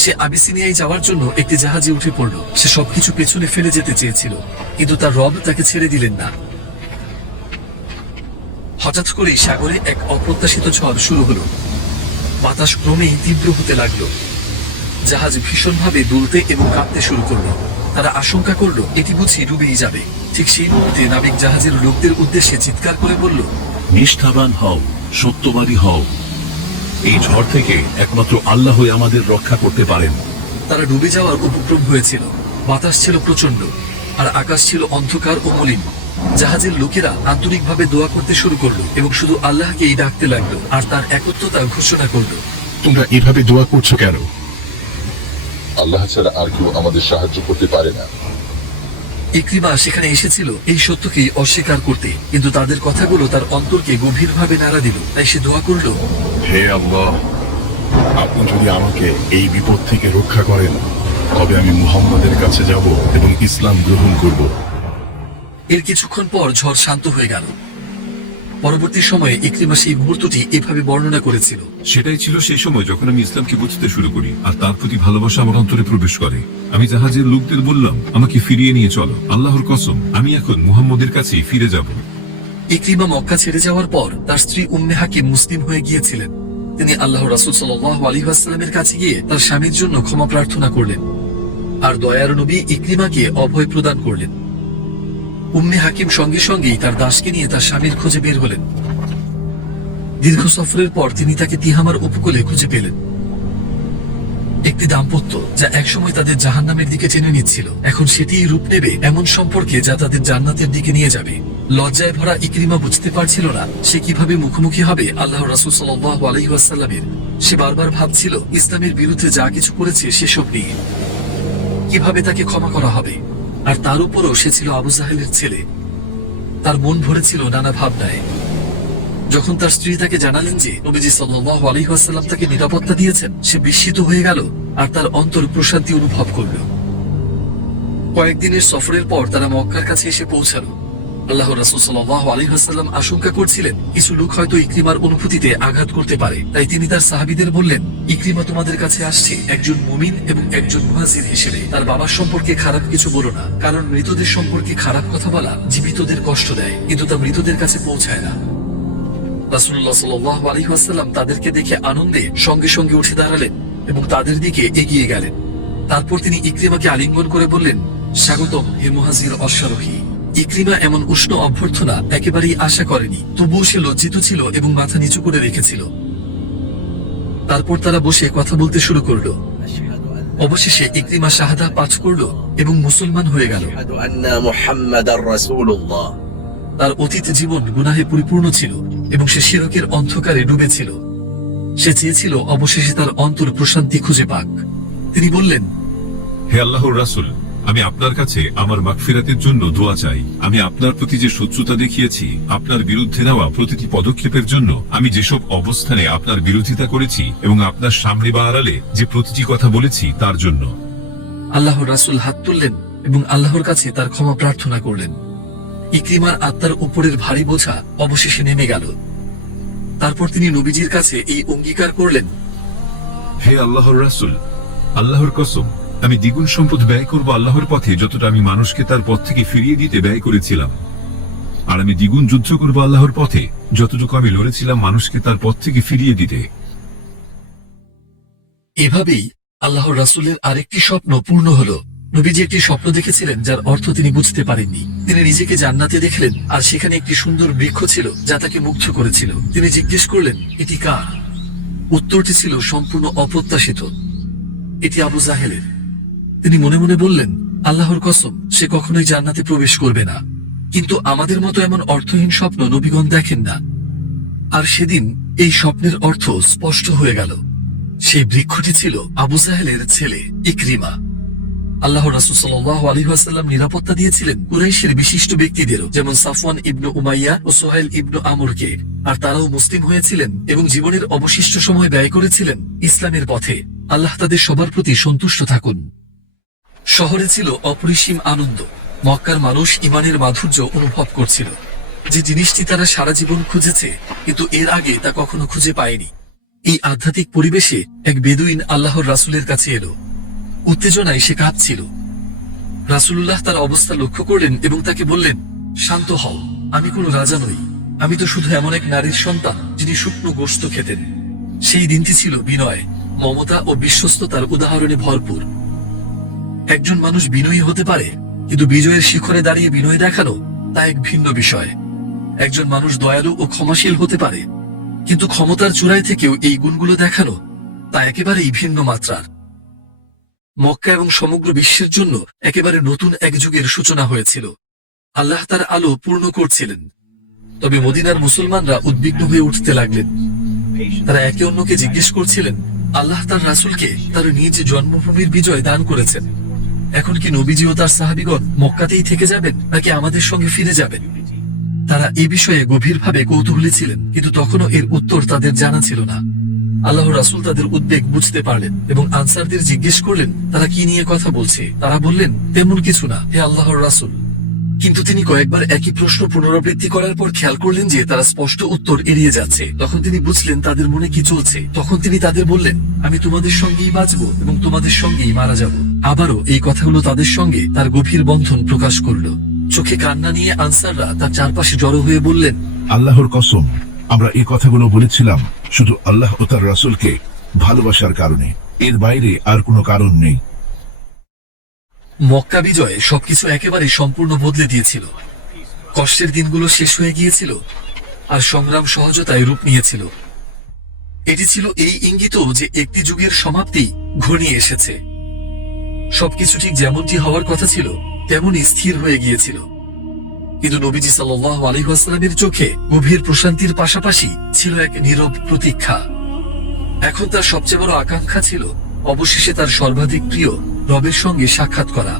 সে আবিসিনিয়ায় যাওয়ার জন্য একটি জাহাজে উঠে পড়ল। সে সবকিছু পেছনে ফেলে যেতে চেয়েছিল, কিন্তু তার রব তাকে ছেড়ে দিলেন না। হঠাৎ করেই সাগরে এক অপ্রত্যাশিত ঝড় শুরু হলো। বাতাস ক্রমেই তীব্র হতে লাগলো। জাহাজ ভীষণভাবে দুলতে এবং কাঁপতে শুরু করলো। তারা আশঙ্কা করলো এটি বুঝি ডুবেই যাবে। ঠিক সেই মুহূর্তে নাবিক জাহাজের লোকদের উদ্দেশ্যে চিৎকার করে বলল, নিষ্ঠাবান হও, সত্যবাদী হও। এই ঝড় থেকে একমাত্র আল্লাহই আমাদের রক্ষা করতে পারেন। তারা ডুবে যাওয়ার উপক্রম হয়েছিল। বাতাস ছিল প্রচন্ড, আর আকাশ ছিল অন্ধকার ও মলিন। জাহাজের লোকেরা আন্তরিকভাবে দোয়া করতে শুরু করলো এবং শুধু আল্লাহকেই ডাকতে লাগলো আর তার একত্বতা ঘোষণা করলো। তোমরা এভাবে দোয়া করছো কেন? আল্লাহ ছাড়া আর কেউ আমাদের সাহায্য করতে পারে না। ইকরিমা সেখানে এসেছিল এই সত্যকেই অস্বীকার করতে, কিন্তু তাদের কথাগুলো তার অন্তরকে গভীরভাবে নাড়া দিল। তাই সে দোয়া করলো, হে আল্লাহ, আপনি যদি আমাকে এই বিপদ থেকে রক্ষা করেন তবে আমি মুহাম্মাদের কাছে যাব এবং ইসলাম গ্রহণ করব। এর কিছুক্ষণ পর ঝড় শান্ত হয়ে গেল। পরবর্তী সময়ে ইকরিমা সেই মুহূর্তটি এভাবে বর্ণনা করেছিল। সেটাই ছিল সেই সময় যখন আমি ইসলামকে বুঝতে শুরু করি আর তার প্রতি ভালোবাসা আমার অন্তরে প্রবেশ করে। আমি জাহাজের লোকদের বললাম, আমাকে ফিরিয়ে নিয়ে চলো, আল্লাহর কসম আমি এখন মুহাম্মদের কাছেই ফিরে যাব। ইকরিমা মক্কা ছেড়ে যাওয়ার পর তার স্ত্রী উম্মে হাকিম মুসলিম হয়ে গিয়েছিলেন। তিনি আল্লাহ রাসূল সাল্লাল্লাহু আলাইহি ওয়াসাল্লামের কাছে গিয়ে তার স্বামীর জন্য ক্ষমা প্রার্থনা করলেন আর দয়ার নবী ইকরিমাকে অভয় প্রদান করলেন। উম্মে হাকিম সঙ্গে সঙ্গেই তার দাসকে নিয়ে তার স্বামীর খোঁজে বের হলেন। দীর্ঘ সফরের পর তিনি তাকে তিহামার উপকূলে খুঁজে পেলেন। একটি দাম্পত্য যা একসময় তাদের জাহান্নামের দিকে টেনে নিচ্ছিল, এখন সেটিই রূপ নেবে এমন সম্পর্কে যা তাদের জান্নাতের দিকে নিয়ে যাবে। লজ্জায় ভরা ইকরিমা বুঝতে পারছিল না সে কিভাবে মুখোমুখি হবে আল্লাহ রাসূল সাল্লাল্লাহু আলাইহি ওয়াসাল্লামের। সে বারবার ভাবছিল ইসলামের বিরুদ্ধে যা কিছু করেছে সেসব নিয়ে কিভাবে তাকে ক্ষমা করা হবে। আর তার উপরও সে ছিল আবু জাহেলের ছেলে। তার মন ভরেছিল নানা ভাবনায়। যখন তার স্ত্রী তাকে জানালেন যে নবীজি সাল্লাল্লাহু আলাইহি ওয়াসাল্লাম তাকে নিরাপত্তা দিয়েছেন, সে বিস্মিত হয়ে গেল আর তার অন্তর প্রশান্তি অনুভব করল। কয়েকদিনের সফরের পর তারা মক্কার কাছে এসে পৌঁছালো। আল্লাহ রাসূল সাল্লাল্লাহু আলাইহি ওয়াসাল্লাম আশঙ্কা করছিলেন কিছু লোক হয়তো ইকরিমার অনুভূতিতে আঘাত করতে পারে। তাই তিনি তার সাহাবীদের বললেন, ইকরিমা তোমাদের কাছে আসছে একজন মুমিন এবং একজন মুহাজির হিসেবে। তার বাবার সম্পর্কে খারাপ কিছু বলো না, কারণ মৃতদের সম্পর্কে খারাপ কথা বলা জীবিতদের কষ্ট দেয়, কিন্তু তা মৃতদের কাছে পৌঁছায় না। রাসূলুল্লাহ সাল্লাল্লাহু আলাইহি ওয়াসাল্লাম তাদেরকে দেখে আনন্দে সঙ্গে সঙ্গে উঠে দাঁড়ালেন এবং তাদের দিকে এগিয়ে গেলেন। তারপর তিনি ইকরিমাকে আলিঙ্গন করে বললেন, স্বাগতম হে মুহাজির অশ্বারোহী। ইকরিমা এমন উষ্ণ অভ্যর্থনা একেবারেই আশা করেনি, তবুও সে লজ্জিত ছিল এবং মাথা নিচু করে রেখেছিল। তারপর তারা বসে কথা বলতে শুরু করলো। অবশেষে ইকরিমা শাহাদা পাঠ করলো এবং মুসলমান হয়ে গেল। আশহাদু আন্না মুহাম্মাদার রাসূলুল্লাহ। তার অতীত জীবন গুনাহে পরিপূর্ণ ছিল এবং সে শিরকের অন্ধকারে ডুবেছিল। সে চেয়েছিল অবশেষে তার অন্তর প্রশান্তি খুঁজে পাক। তিনি বললেন, হে আল্লাহর রাসূল, আমি আপনার কাছে আমার মাগফিরাতের জন্য দোয়া চাই। আমি আপনার প্রতি যে শত্রুতা দেখিয়েছি, আপনার বিরুদ্ধে নেওয়া প্রতিটি পদক্ষেপের জন্য, আমি যেসব অবস্থানে আপনার বিরোধিতা করেছি এবং আপনার সামনে বা আড়ালে যে প্রতিটি কথা বলেছি তার জন্য। আল্লাহর রাসূল হাত তুললেন এবং আল্লাহর কাছে তার ক্ষমা প্রার্থনা করলেন। ইকরিমার আত্মার উপরের ভারী বোঝা অবশেষে নেমে গেল। তারপর তিনি নবীজির কাছে এই অঙ্গীকার করলেন, হে আল্লাহর রাসূল, আল্লাহর কসম আমি দ্বিগুণ সম্পদ ব্যয় করব আল্লাহর পথে যতটা আমি মানুষকে তার পথ থেকে ফিরিয়ে দিতে ব্যয় করেছিলাম। আর আমি দ্বিগুণ যুদ্ধ করব আল্লাহর পথে যতটুকু আমি লড়েছিলাম মানুষকে তার পথ থেকে ফিরিয়ে দিতে। এভাবেই আল্লাহর রাসূলের আরেকটি স্বপ্ন পূর্ণ হলো। নবীজি একটি স্বপ্ন দেখেছিলেন যার অর্থ তিনি বুঝতে পারেননি। তিনি নিজেকে জান্নাতে দেখলেন আর সেখানে একটি সুন্দর বৃক্ষ ছিল যা তাকে মুগ্ধ করেছিল। তিনি জিজ্ঞেস করলেন, এটি কার? উত্তরটি ছিল সম্পূর্ণ অপ্রত্যাশিত, এটি আবু জাহেলের। তিনি মনে মনে বললেন, আল্লাহর কসম সে কখনোই জান্নাতে প্রবেশ করবে না। কিন্তু আমাদের মতো এমন অর্থহীন স্বপ্ন নবীগণ দেখেন না। আর সেদিন এই স্বপ্নের অর্থ স্পষ্ট হয়ে গেল। সেই বৃক্ষটি ছিল আবু জাহেলের ছেলে ইকরিমা। আল্লাহ রাসূল সাল্লাল্লাহু আলাইহি ওয়াসাল্লাম নিরাপত্তা দিয়েছিলেন কুরাইশের বিশিষ্ট ব্যক্তিদেরও, যেমন সাফওয়ান ইবনু উমাইয়া ও সুহাইল ইবনু আমরকে। আর তারাও মুসলিম হয়েছিলেন এবং জীবনের অবশিষ্ট সময় ব্যয় করেছিলেন ইসলামের পথে। আল্লাহ তাদের সবার প্রতি সন্তুষ্ট থাকুন। শহরে ছিল অপরিসীম আনন্দ। মক্কার মানুষ ঈমানের মাধুর্য অনুভব করছিল, যে জিনিসটি তারা সারা জীবন খুঁজেছে কিন্তু এর আগে তা কখনো খুঁজে পায়নি। এই আধ্যাত্মিক পরিবেশে এক বেদুইন আল্লাহর রাসূলের কাছে এলো। উত্তেজনায় সে কাঁপছিল। রাসূলুল্লাহ তার অবস্থা লক্ষ্য করলেন এবং তাকে বললেন, শান্ত হও, আমি কোনো রাজা নই। আমি তো শুধু এমন এক নারীর সন্তান যিনি শুকনো গোশত খেতেন। সেই দিনটি ছিল বিনয়, মমতা ও বিশ্বস্ততার উদাহরণে ভরপুর। একজন মানুষ বিনয়ী হতে পারে, কিন্তু বিজয়ের শিখরে দাঁড়িয়ে বিনয় দেখানো তা এক ভিন্ন বিষয়। একজন মানুষ দয়ালু ও ক্ষমাশীল হতে পারে, কিন্তু ক্ষমতার চূড়ায় থেকেও এই গুণগুলো দেখানো তা একেবারেই ভিন্ন মাত্রার। মক্কা এবং সমগ্র বিশ্বের জন্য একেবারে নতুন এক যুগের সূচনা হয়েছিল। আল্লাহ তার আলো পূর্ণ করছিলেন। তবে মদিনার মুসলমানরা উদ্বিগ্ন হয়ে উঠতে লাগলেন। তারা একে অন্যকে জিজ্ঞেস করছিলেন, আল্লাহ তার রাসূলকে তার নিজ জন্মভূমির বিজয় দান করেছেন, এখন কি নবীজি ও তার সাহাবীগণ মক্কাতেই থেকে যাবেন নাকি আমাদের সঙ্গে ফিরে যাবেন? তারা এই বিষয়ে গভীরভাবে কৌতূহলী ছিলেন, কিন্তু তখনও এর উত্তর তাদের জানা ছিল না। আল্লাহর রাসূল তাদের উদ্বেগ বুঝতে পারলেন এবং আনসারদের জিজ্ঞেস করলেন তারা কি নিয়ে কথা বলছে। তারা বললেন, তেমন কিছু না হে আল্লাহর রাসূল। কিন্তু তিনি কয়েকবার একই প্রশ্ন পুনরাবৃত্তি করার পর খেয়াল করলেন যে তারা স্পষ্ট উত্তর এড়িয়ে যাচ্ছে। তখন তিনি বুঝলেন তাদের মনে কি চলছে। তখন তিনি তাদের বললেন, আমি তোমাদের সঙ্গেই বাঁচবো এবং তোমাদের সঙ্গেই মারা যাব। আবারও এই কথাগুলো তাদের সঙ্গে তার গভীর বন্ধন প্রকাশ করল। চোখে কান্না নিয়ে আনসাররা তার চারপাশে জড়ো হয়ে বললেন, আল্লাহর কসম, আমরা এই কথাগুলো বলেছিলাম শুধু আল্লাহ ও তার রাসূলকে ভালোবাসার কারণে, এর বাইরে আর কোনো কারণ নেই। মক্কা বিজয় সবকিছু একেবারে সম্পূর্ণ বদলে দিয়েছিল। কষ্টের দিনগুলো শেষ হয়ে গিয়েছিল আর সংগ্রাম সহজতায় রূপ নিয়েছিল। এটি ছিল এই ইঙ্গিত যে একটি যুগের সমাপ্তি ঘনিয়ে এসেছে। সবকিছু ঠিক যেমনটি হওয়ার কথা ছিল তেমনই স্থির হয়ে গিয়েছিল। কিন্তু নবীজি সাল্লাল্লাহু আলাইহি ওয়াসাল্লামের চোখে গভীর প্রশান্তির পাশাপাশি ছিল এক নীরব প্রতীক্ষা। এখন তার সবচেয়ে বড় আকাঙ্ক্ষা ছিল অবশেষে তার সর্বাধিক প্রিয় রবের সঙ্গে সাক্ষাৎ করা।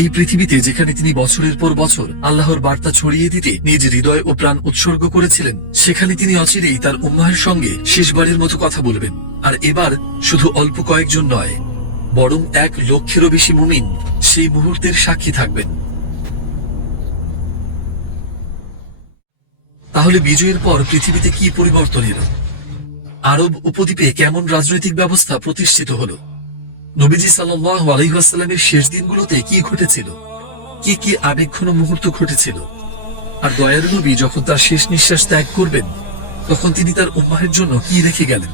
এই পৃথিবীতে যেখানে তিনি বছরের পর বছর আল্লাহর বার্তা ছড়িয়ে দিতে নিজ হৃদয় ও প্রাণ উৎসর্গ করেছিলেন, সেখানে তিনি অচিরেই তার উম্মাহের সঙ্গে শেষবারের মতো কথা বলবেন। আর এবার শুধু অল্প কয়েকজন নয়, বরং 1 লক্ষেরও বেশি মুমিন সেই মুহূর্তের সাক্ষী থাকবেন। তাহলে বিজয়ের পর পৃথিবীতে কি পরিবর্তন এলো? আরব উপদ্বীপে কেমন রাজনৈতিক ব্যবস্থা প্রতিষ্ঠিত হলো? নবীজি সাল্লাল্লাহু আলাইহি ওয়াসাল্লামের শেষ দিনগুলোতে কি ঘটেছিল? কি কি আবেগঘন মুহূর্ত ঘটেছিল? আর দয়ালু নবী যখন তার শেষ নিঃশ্বাস ত্যাগ করবেন, তখন তিনি তার উম্মাহের জন্য কি রেখে গেলেন?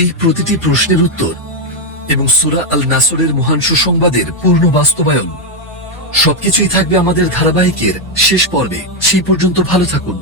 এই প্রতিটি প্রশ্নের উত্তর এবং সূরা আল নাসরের মহান সুসংবাদের পূর্ণ বাস্তবায়ন সবকিছুই থাকবে আমাদের ধারাবাহিকের শেষ পর্বে। সেই পর্যন্ত ভালো থাকুন।